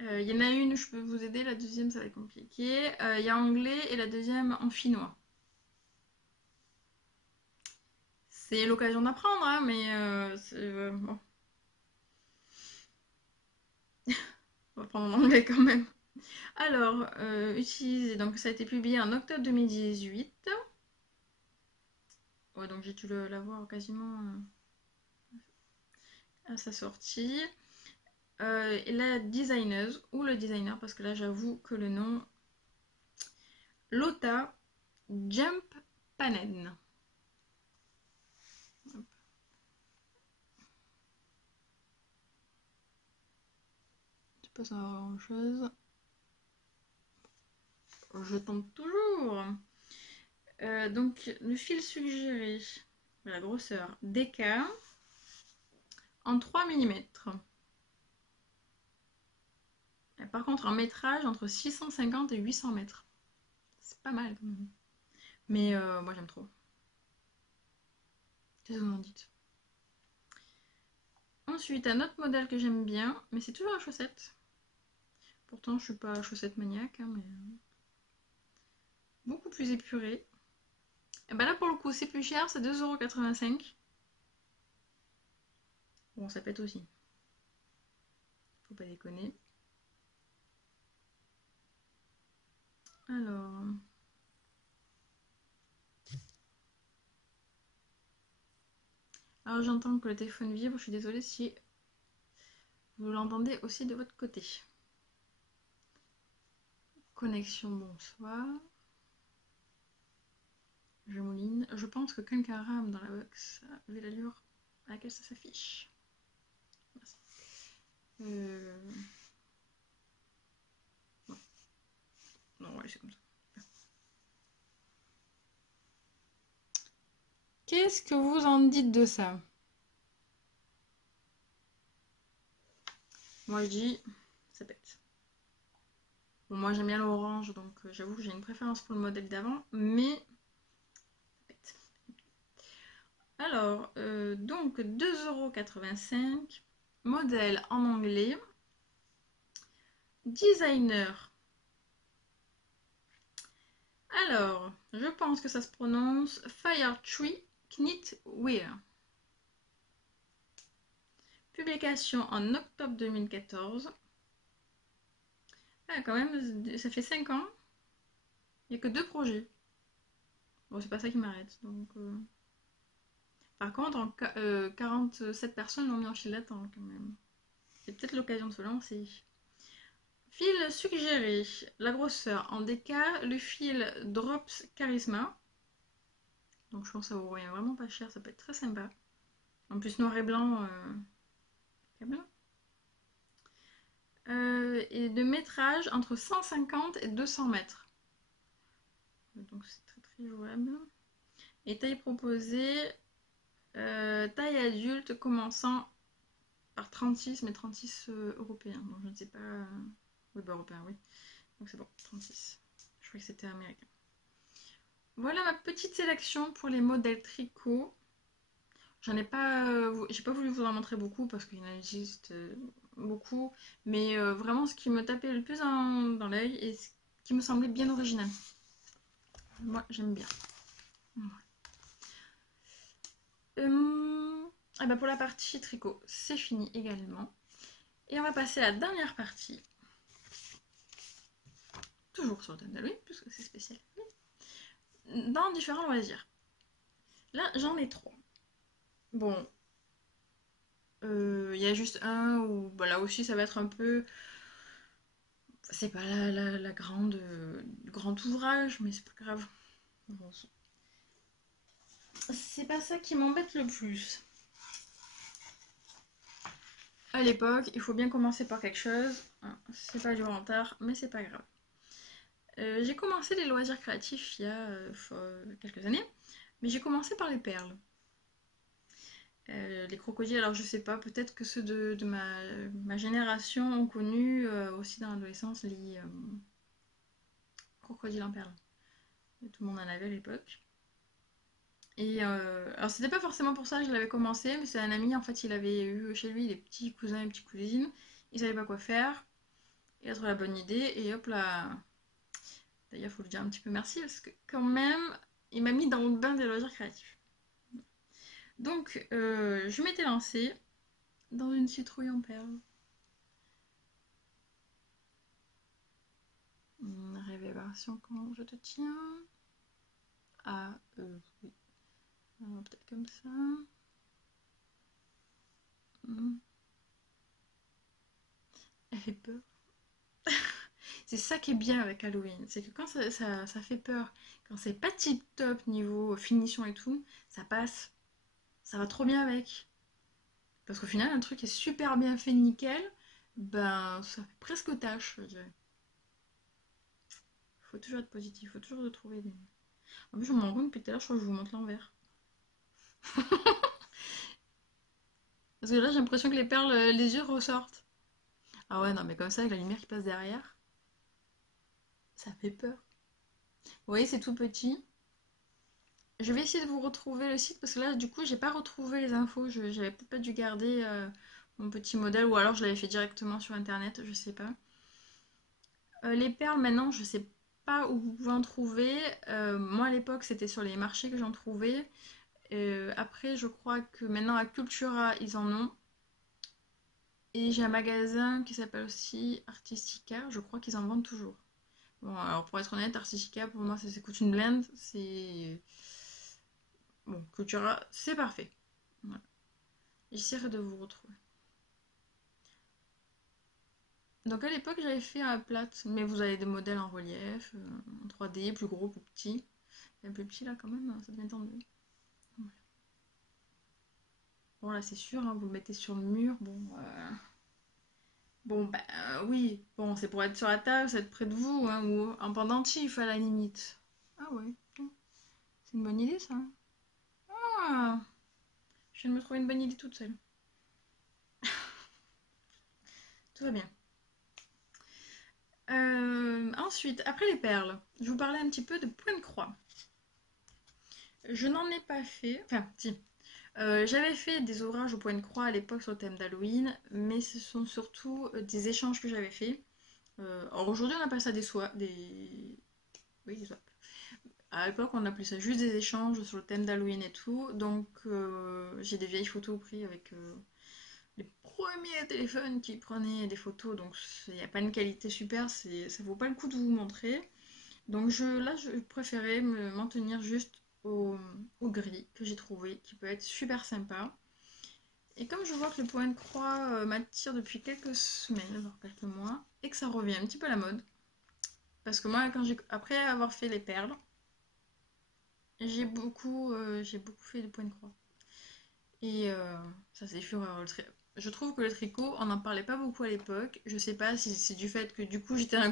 Il y en a une, je peux vous aider, la deuxième, ça va être compliqué. Il y a anglais et la deuxième en finnois. C'est l'occasion d'apprendre, hein, mais bon, on va prendre en anglais quand même. Alors, utilisé, donc ça a été publié en octobre 2018. Ouais, donc j'ai dû l'avoir quasiment à sa sortie. Et la designeuse, ou le designer, parce que là j'avoue que le nom, Lotta Jump Panen. Je sais pas ça va grand chose. Je tente toujours. Donc le fil suggéré, la grosseur DK en 3 mm. Par contre, un métrage entre 650 et 800 mètres. C'est pas mal quand même. Mais moi j'aime trop. Qu'est-ce que vous en dites? Ensuite, un autre modèle que j'aime bien, mais c'est toujours la chaussette. Pourtant, je suis pas chaussette maniaque, hein, mais beaucoup plus épurée. Et ben là, pour le coup, c'est plus cher, c'est 2,85 €. Bon, ça pète aussi. Faut pas déconner. Alors. Alors, j'entends que le téléphone vibre, je suis désolée si vous l'entendez aussi de votre côté. Connexion, bonsoir. Je mouline. Je pense que quelqu'un rame dans la box, vu l'allure à laquelle ça s'affiche. Non, non, ouais, c'est comme ça. Qu'est-ce que vous en dites de ça? Moi je dis, ça pète. Bon, moi j'aime bien l'orange, donc j'avoue que j'ai une préférence pour le modèle d'avant, mais ça pète. Alors, donc 2,85 €, modèle en anglais, designer. Alors, je pense que ça se prononce Firetree Knitwear. Publication en octobre 2014. Ah, quand même, ça fait 5 ans. Il n'y a que 2 projets. Bon, c'est pas ça qui m'arrête. Donc, par contre, 47 personnes l'ont mis en file d'attente quand même. C'est peut-être l'occasion de se lancer. Fil suggéré. La grosseur. En DK, le fil Drops Charisma. Donc je pense que ça vaut vraiment pas cher. Ça peut être très sympa. En plus, noir et blanc. Blanc. Et de métrage entre 150 et 200 mètres. Donc c'est très très jouable. Et taille proposée. Taille adulte commençant par 36, mais 36 européens. Donc je ne sais pas. Oui, bah européen, oui. Donc c'est bon, 36. Je croyais que c'était américain. Voilà ma petite sélection pour les modèles tricot. J'en ai pas, j'ai pas voulu vous en montrer beaucoup parce qu'il y en existe beaucoup, mais vraiment ce qui me tapait le plus dans l'œil et ce qui me semblait bien original. Moi j'aime bien. Et ben pour la partie tricot, c'est fini également. Et on va passer à la dernière partie. Toujours sur le thème d'Halloween, puisque c'est spécial. Dans différents loisirs. Là, j'en ai 3. Bon, il y a juste un où bah, là aussi ça va être un peu. C'est pas la grande, grand ouvrage, mais c'est pas grave. Bon, c'est pas ça qui m'embête le plus. À l'époque, il faut bien commencer par quelque chose. C'est pas du rentard, mais c'est pas grave. J'ai commencé les loisirs créatifs il y a quelques années, mais j'ai commencé par les perles. Les crocodiles, alors je sais pas, peut-être que ceux de ma génération ont connu aussi dans l'adolescence les crocodiles en perles. Tout le monde en avait à l'époque. Et alors c'était pas forcément pour ça que je l'avais commencé, mais c'est un ami, en fait il avait eu chez lui des petits cousins et petites cousines, il savait pas quoi faire, il a trouvé la bonne idée et hop là. D'ailleurs faut lui dire un petit peu merci parce que quand même il m'a mis dans le bain des loisirs créatifs. Donc je m'étais lancée dans une citrouille en perles. Révélation quand je te tiens. Ah oui. Peut-être comme ça. Elle fait peur. C'est ça qui est bien avec Halloween, c'est que quand ça fait peur, quand c'est pas tip top niveau finition et tout, ça passe, ça va trop bien avec. Parce qu'au final, un truc est super bien fait, nickel, ben ça fait presque tâche, je dirais. Faut toujours être positif, faut toujours trouver des. En plus, je me rends compte depuis tout à l'heure, je crois que je vous montre l'envers. Parce que là, j'ai l'impression que les perles, les yeux ressortent. Ah ouais, non, mais comme ça, avec la lumière qui passe derrière, ça fait peur. Vous voyez, c'est tout petit. Je vais essayer de vous retrouver le site parce que là, du coup, j'ai pas retrouvé les infos. J'avais peut-être pas dû garder mon petit modèle ou alors je l'avais fait directement sur internet, je sais pas. Les perles, maintenant, je sais pas où vous pouvez en trouver. Moi, à l'époque, c'était sur les marchés que j'en trouvais. Après, je crois que maintenant à Cultura, ils en ont. Et j'ai un magasin qui s'appelle aussi Artistica. Je crois qu'ils en vendent toujours. Bon, alors pour être honnête, Artistica, pour moi, ça coûte une blinde. C'est. Bon, Cultura, c'est parfait. Voilà. J'essaierai de vous retrouver. Donc à l'époque, j'avais fait à plate, mais vous avez des modèles en relief, en 3D, plus gros, plus petit. Et un plus petit là, quand même, ça devient tendu. Voilà. Bon, là, c'est sûr, hein, vous le mettez sur le mur. Bon, bon bah oui, bon, c'est pour être sur la table, c'est être près de vous, hein, ou en pendentif à la limite. Ah ouais, c'est une bonne idée ça. Ah, je viens de me trouver une bonne idée toute seule. Tout va bien. Ensuite, après les perles, je vous parlais un petit peu de point de croix. Je n'en ai pas fait, enfin si. J'avais fait des ouvrages au point de croix à l'époque sur le thème d'Halloween, mais ce sont surtout des échanges que j'avais fait. Alors aujourd'hui on appelle ça des swaps, des. Oui, des swaps. À l'époque on appelait ça juste des échanges sur le thème d'Halloween et tout. Donc j'ai des vieilles photos prises avec les premiers téléphones qui prenaient des photos, donc il n'y a pas une qualité super, ça vaut pas le coup de vous montrer. Donc là, je préférais m'en tenir juste au gris que j'ai trouvé, qui peut être super sympa. Et comme je vois que le point de croix m'attire depuis quelques semaines, voire quelques mois, et que ça revient un petit peu à la mode, parce que moi, après avoir fait les perles, j'ai beaucoup fait de point de croix. Et ça c'est fureur. Je trouve que le tricot, on n'en parlait pas beaucoup à l'époque. Je sais pas si c'est du fait que du coup j'étais dans la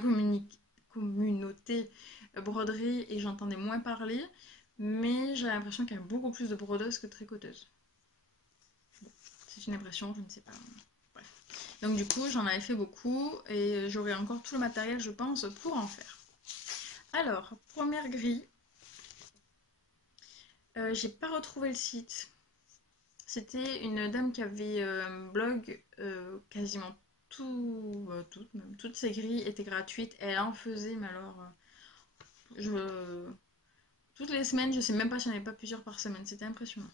communauté broderie et j'entendais moins parler, mais j'ai l'impression qu'il y a beaucoup plus de brodeuses que de tricoteuses. C'est une impression, je ne sais pas. Bref. Donc du coup j'en avais fait beaucoup et j'aurai encore tout le matériel je pense pour en faire. Alors, première grille, j'ai pas retrouvé le site. C'était une dame qui avait un blog, quasiment toutes ses grilles étaient gratuites. Elle en faisait, mais alors, toutes les semaines, je sais même pas si j'en avais pas plusieurs par semaine. C'était impressionnant.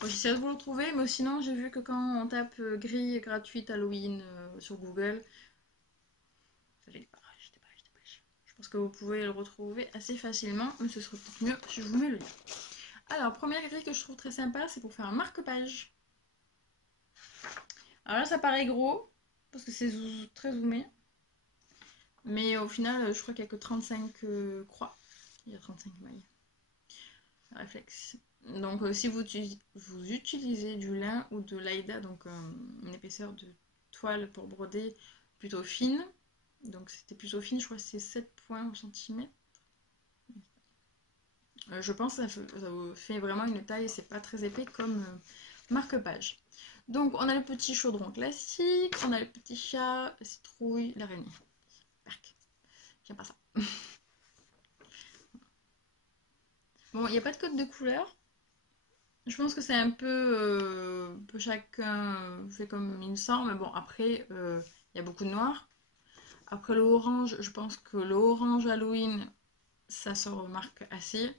Bon, j'essaie de vous le trouver, mais sinon, j'ai vu que quand on tape grille gratuite Halloween sur Google, ça fait des pages, des pages, des pages. Je pense que vous pouvez le retrouver assez facilement, mais ce serait peut-être mieux si je vous mets le lien. Alors, première grille que je trouve très sympa, c'est pour faire un marque-page. Alors là, ça paraît gros, parce que c'est très zoomé. Mais au final, je crois qu'il n'y a que 35 croix. Il y a 35 mailles. Réflexe. Donc, si vous utilisez du lin ou de l'aïda, donc une épaisseur de toile pour broder plutôt fine. Donc, c'était plutôt fine, je crois que c'est 7 points au centimètre. Je pense que ça vous fait vraiment une taille, c'est pas très épais comme marque-page. Donc, on a le petit chaudron classique, on a le petit chat, la citrouille, l'araignée. Perc. J'aime pas ça. Bon, il n'y a pas de code de couleur. Je pense que c'est un peu chacun fait comme il sent, mais bon, après, il y a beaucoup de noir. Après le orange, je pense que le orange Halloween, ça se remarque assez.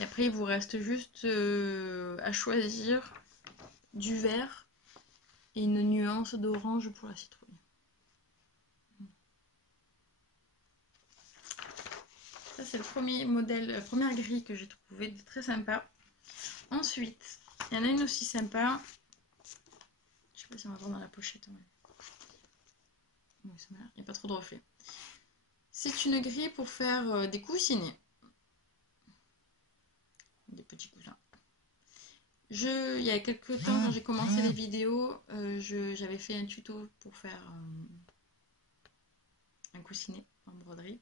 Et après, il vous reste juste à choisir du vert et une nuance d'orange pour la citrouille. Ça, c'est le premier modèle, la première grille que j'ai trouvé très sympa. Ensuite, il y en a une aussi sympa. Je sais pas si on va voir dans la pochette. Ouais. Il n'y a pas trop de reflets. C'est une grille pour faire des coussinets. Des petits coussins. Il y a quelques temps, quand j'ai commencé les vidéos, j'avais fait un tuto pour faire un coussinet en broderie.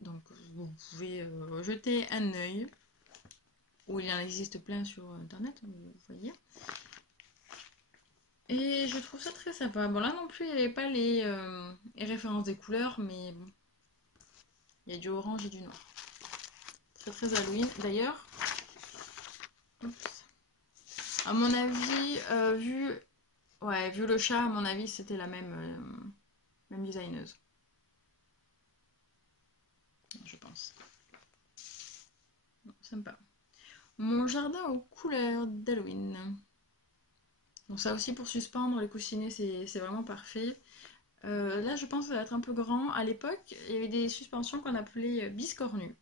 Donc vous pouvez jeter un œil, où il en existe plein sur internet, vous voyez. Et je trouve ça très sympa. Bon, là non plus, il n'y avait pas les références des couleurs, mais bon, il y a du orange et du noir. Très très Halloween. D'ailleurs, à mon avis, vu le chat, à mon avis, c'était la même designeuse. Je pense. Bon, sympa. Mon jardin aux couleurs d'Halloween. Donc ça aussi pour suspendre les coussinets, c'est vraiment parfait. Là, je pense que ça va être un peu grand. À l'époque, il y avait des suspensions qu'on appelait biscornues.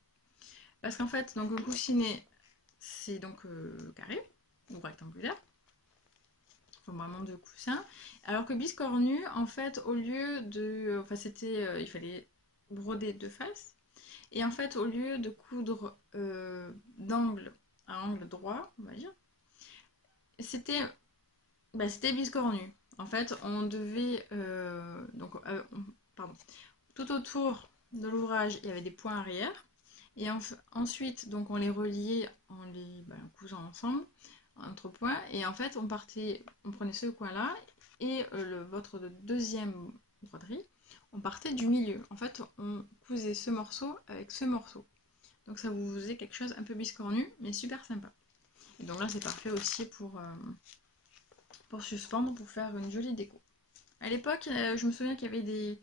Parce qu'en fait, donc le coussinet, c'est donc carré ou rectangulaire. Enfin, vraiment deux coussins. Alors que biscornu, en fait, au lieu de... Enfin, il fallait broder de face. Et en fait, au lieu de coudre d'angle à angle droit, on va dire, c'était c'était biscornu. En fait, on devait... pardon. Tout autour de l'ouvrage, il y avait des points arrière. Et ensuite, donc on les reliait en les cousant ensemble, entre points. Et en fait, on prenait ce coin-là et votre deuxième broderie, on partait du milieu. En fait, on cousait ce morceau avec ce morceau. Donc ça vous faisait quelque chose un peu biscornu, mais super sympa. Et donc là, c'est parfait aussi pour suspendre, pour faire une jolie déco. À l'époque, je me souviens qu'il y avait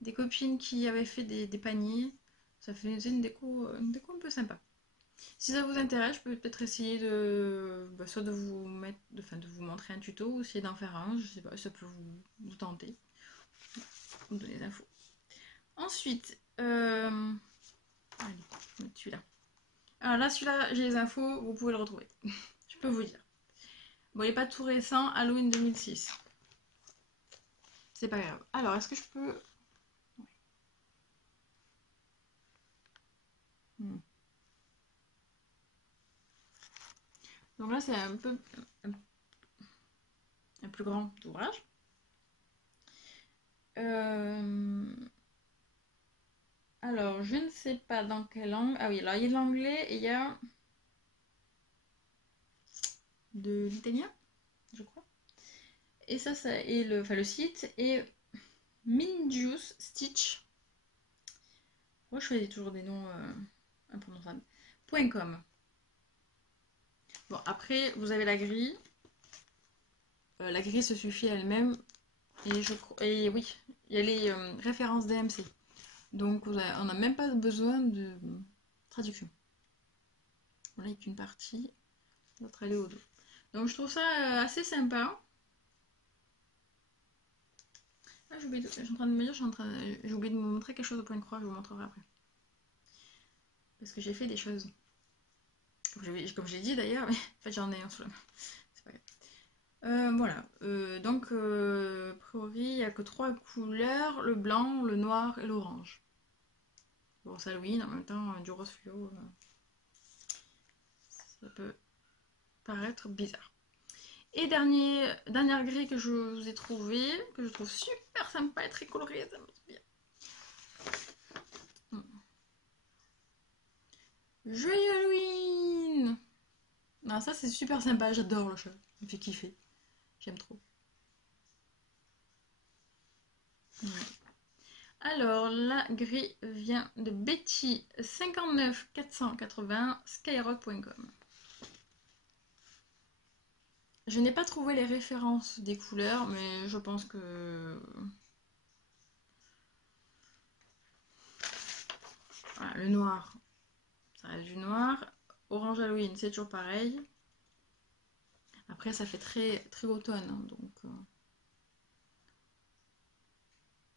des copines qui avaient fait des paniers. Ça faisait une déco un peu sympa. Si ça vous intéresse, je peux peut-être essayer soit de vous de vous montrer un tuto ou essayer d'en faire un. Je sais pas, ça peut vous tenter. Vous donner des infos. Ensuite, Allez, je vais mettre celui-là. Alors là, celui-là, j'ai les infos, vous pouvez le retrouver. Je peux vous dire. Bon, il n'est pas tout récent, Halloween 2006. C'est pas grave. Alors, est-ce que je peux... Ouais. Donc là, c'est un peu un plus grand ouvrage. Alors, je ne sais pas dans quelle langue. Ah oui, alors il y a de l'anglais et il y a de l'italien, je crois. Et ça est le site est Minjuice Stitch. Moi, je fais toujours des noms imprononçables. .com. Bon, après, vous avez la grille. La grille se suffit à elle-même. Et oui, il y a les références DMC. Donc, on n'a même pas besoin de traduction. Voilà, il n'y a qu'une partie. L'autre, elle est au dos. Donc, je trouve ça assez sympa. Ah, j'ai oublié de... Je suis en train de me dire, j'ai oublié de vous montrer quelque chose au point de croix, je vous montrerai après. Parce que j'ai fait des choses. Comme j'ai dit d'ailleurs, mais en fait j'en ai un sous la main. C'est pas grave. Voilà. Donc, a priori, il n'y a que 3 couleurs, le blanc, le noir et l'orange. Bon, c'est Halloween, en même temps, du rose fluo, ça peut paraître bizarre. Et dernière grille que je vous ai trouvée, que je trouve super sympa et très colorée, ça me fait bien. Joyeux Halloween! Non, ça c'est super sympa, j'adore le chat, il me fait kiffer, j'aime trop. Ouais. Alors, la grille vient de Betty 59 480 skyrock.com. Je n'ai pas trouvé les références des couleurs, mais je pense que... Voilà, le noir, ça reste du noir. Orange Halloween, c'est toujours pareil. Après, ça fait très, très automne, hein, donc...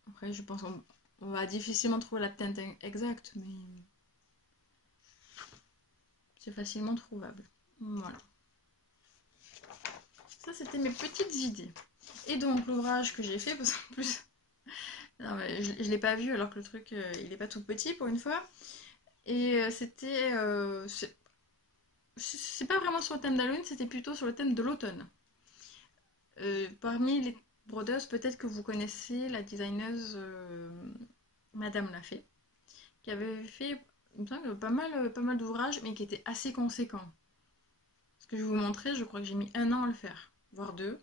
Après, je pense qu'on va difficilement trouver la teinte exacte, mais... c'est facilement trouvable. Voilà. Ça, c'était mes petites idées. Et donc, l'ouvrage que j'ai fait, parce qu'en plus... Non, mais je ne l'ai pas vu alors que le truc, il n'est pas tout petit pour une fois. Et c'était... c'est pas vraiment sur le thème d'Halloween, c'était plutôt sur le thème de l'automne. Parmi les brodeuses, peut-être que vous connaissez la designeuse Madame Lafay, qui avait fait il me semble, pas mal d'ouvrages, mais qui étaient assez conséquents. Ce que je vais vous montrer, je crois que j'ai mis 1 an à le faire, voire 2.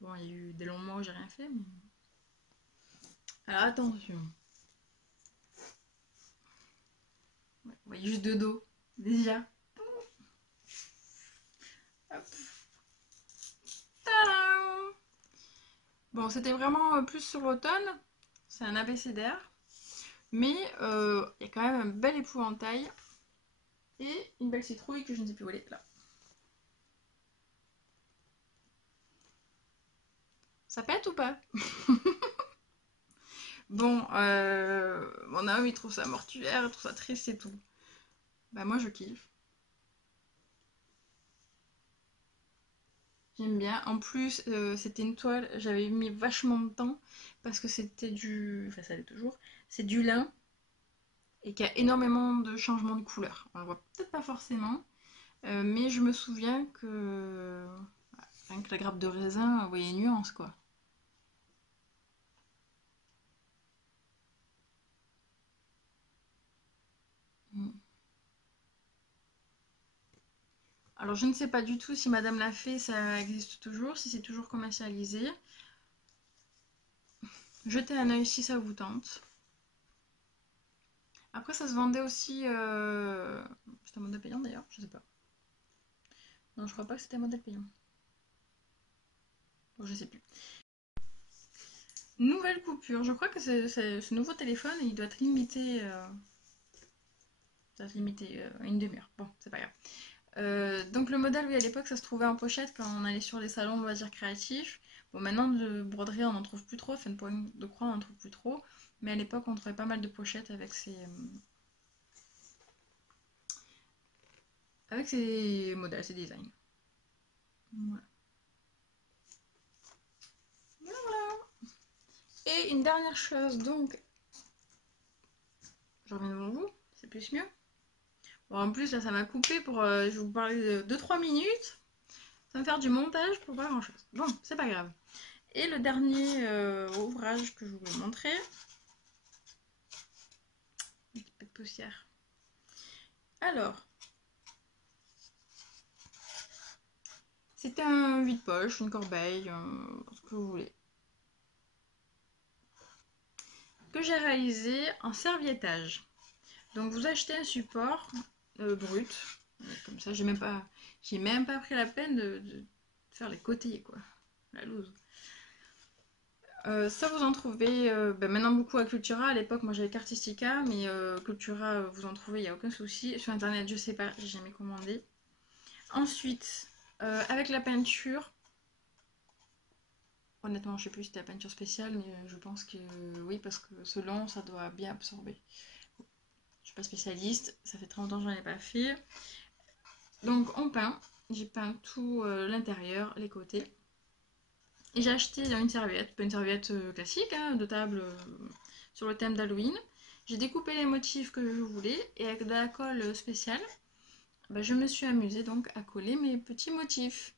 Bon, il y a eu des longs mois où j'ai rien fait, mais... Alors attention. Ouais, vous voyez juste de dos, déjà. Hop. Tadam! Bon, c'était vraiment plus sur l'automne. C'est un abécédaire. Mais il y a quand même un bel épouvantail. Et une belle citrouille que je ne sais plus où elle est. Là. Ça pète ou pas? Bon, mon homme il trouve ça mortuaire, il trouve ça triste et tout. Bah moi je kiffe. J'aime bien. En plus, c'était une toile, j'avais mis vachement de temps parce que c'était du... Enfin ça l'est toujours. C'est du lin et qu'il y a énormément de changements de couleur. On le voit peut-être pas forcément, mais je me souviens que... Rien que la grappe de raisin, vous voyez, nuance quoi. Mm. Alors je ne sais pas du tout si Madame l'a fait, ça existe toujours, si c'est toujours commercialisé. Jetez un œil si ça vous tente. Après ça se vendait aussi... C'est un modèle payant d'ailleurs, je sais pas. Non, je crois pas que c'était un modèle payant. Bon, je sais plus. Nouvelle coupure, je crois que ce nouveau téléphone, il doit être limité... à une demi-heure. Bon, c'est pas grave. Donc le modèle, oui, à l'époque, ça se trouvait en pochette quand on allait sur les salons de loisirs créatifs. Bon, maintenant, de broderie, on n'en trouve plus trop. Enfin, de croix, on n'en trouve plus trop. Mais à l'époque, on trouvait pas mal de pochettes avec ces modèles, ces designs. Voilà. Voilà. Et une dernière chose, donc, je reviens devant vous, c'est plus mieux. Bon, en plus, là, ça m'a coupé pour. Je vais vous parler de 2-3 minutes. Ça va me faire du montage pour pas grand chose. Bon, c'est pas grave. Et le dernier ouvrage que je voulais montrer. Un petit peu de poussière. Alors, c'était un vide-poche, une corbeille, ce que vous voulez. Que j'ai réalisé en serviettage. Donc vous achetez un support brut, comme ça j'ai même pas pris la peine de faire les côtés quoi, la loose. Ça vous en trouvez maintenant beaucoup à Cultura. À l'époque moi j'avais Cartistica, mais Cultura vous en trouvez, il n'y a aucun souci. Sur internet je sais pas, j'ai jamais commandé. Ensuite avec la peinture, honnêtement je sais plus si c'était la peinture spéciale, mais je pense que oui parce que selon ça doit bien absorber. Je suis pas spécialiste, ça fait très longtemps que j'en ai pas fait. Donc on peint, j'ai peint tout l'intérieur, les côtés. Et j'ai acheté une serviette, pas une serviette classique, hein, de table sur le thème d'Halloween. J'ai découpé les motifs que je voulais et avec de la colle spéciale, bah, je me suis amusée donc à coller mes petits motifs.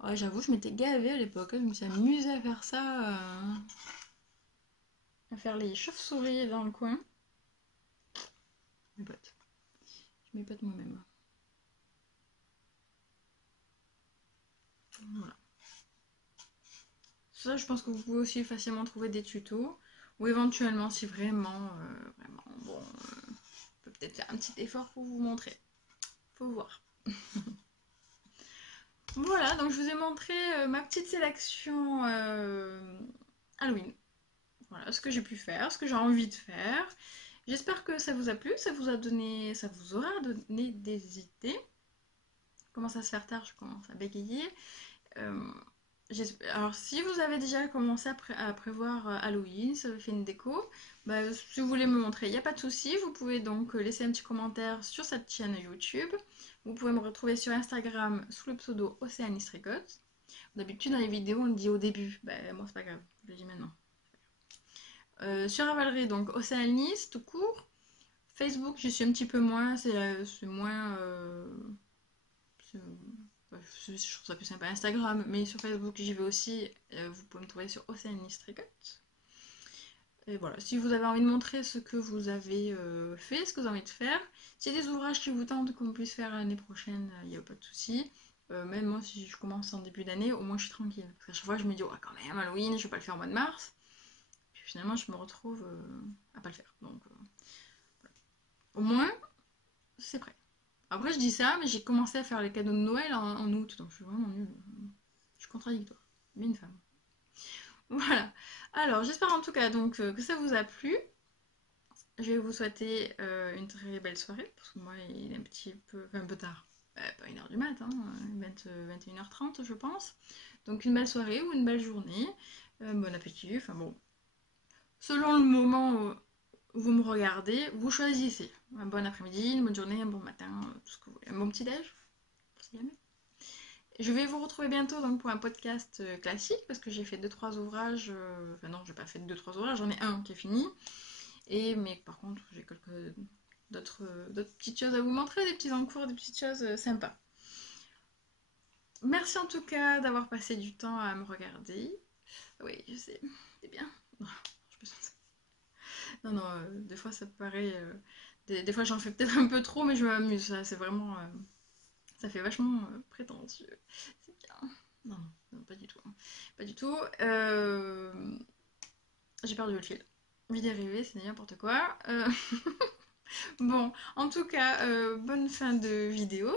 Ouais, j'avoue, je m'étais gavée à l'époque, hein, je me suis amusée à faire ça, à faire les chauves-souris dans le coin. Mes potes. Je m'épate moi-même. Voilà. Ça, je pense que vous pouvez aussi facilement trouver des tutos. Ou éventuellement, si vraiment, vraiment, bon, je peux peut-être faire un petit effort pour vous montrer. Faut voir. Voilà, donc je vous ai montré ma petite sélection Halloween. Voilà, ce que j'ai pu faire, ce que j'ai envie de faire. J'espère que ça vous a plu, ça vous aura donné des idées. Commence à se faire tard, je commence à bégayer. Euh, Alors, si vous avez déjà commencé à prévoir Halloween, si vous avez fait une déco, bah, si vous voulez me montrer, il n'y a pas de souci. Vous pouvez donc laisser un petit commentaire sur cette chaîne YouTube. Vous pouvez me retrouver sur Instagram sous le pseudo Océanis Records. D'habitude, dans les vidéos, on le dit au début. Bah, moi, c'est pas grave, je le dis maintenant. Sur Ravelry, donc Océanis, tout court. Facebook, je suis un petit peu moins, c'est moins. Je trouve ça plus sympa Instagram, mais sur Facebook j'y vais aussi. Vous pouvez me trouver sur Océanis Records. Et voilà, si vous avez envie de montrer ce que vous avez fait, ce que vous avez envie de faire, s'il y a des ouvrages qui vous tentent qu'on puisse faire l'année prochaine, il n'y a pas de souci. Même moi, si je commence en début d'année, au moins je suis tranquille. Parce qu'à chaque fois, je me dis, oh, quand même, Halloween, je vais pas le faire au mois de mars. Puis finalement, je me retrouve à pas le faire. Donc, au moins, c'est prêt. Après, je dis ça, mais j'ai commencé à faire les cadeaux de Noël en août, donc je suis vraiment nulle. Je suis contradictoire, mais une femme. Voilà. Alors, j'espère en tout cas donc que ça vous a plu. Je vais vous souhaiter une très belle soirée, parce que moi, il est un petit peu, enfin, un peu tard. Pas 1h du matin, 21h30 je pense. Donc une belle soirée ou une belle journée. Bon appétit, enfin bon. Selon le moment où vous me regardez, vous choisissez. Un bon après-midi, une bonne journée, un bon matin, tout ce que vous voulez. Un bon petit-déj, si jamais. Je vais vous retrouver bientôt donc pour un podcast classique parce que j'ai fait 2-3 ouvrages. Enfin non, j'ai pas fait 2-3 ouvrages, j'en ai un qui est fini. Mais par contre, j'ai quelques d'autres petites choses à vous montrer, des petits encours, des petites choses sympas. Merci en tout cas d'avoir passé du temps à me regarder. Oui, je sais, c'est bien. Non, je me sens... Non, non, des fois ça paraît. Des fois j'en fais peut-être un peu trop, mais je m'amuse. Ça, c'est vraiment. Ça fait vachement prétentieux. C'est bien. Non, non, pas du tout. Hein. Pas du tout. J'ai perdu le fil. Vie dérivée, c'est n'importe quoi. Bon, en tout cas, bonne fin de vidéo.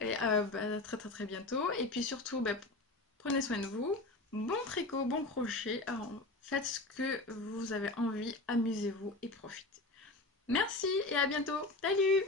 Et à très très très bientôt. Et puis surtout, prenez soin de vous. Bon tricot, bon crochet. Alors, faites ce que vous avez envie, amusez-vous et profitez. Merci et à bientôt. Salut!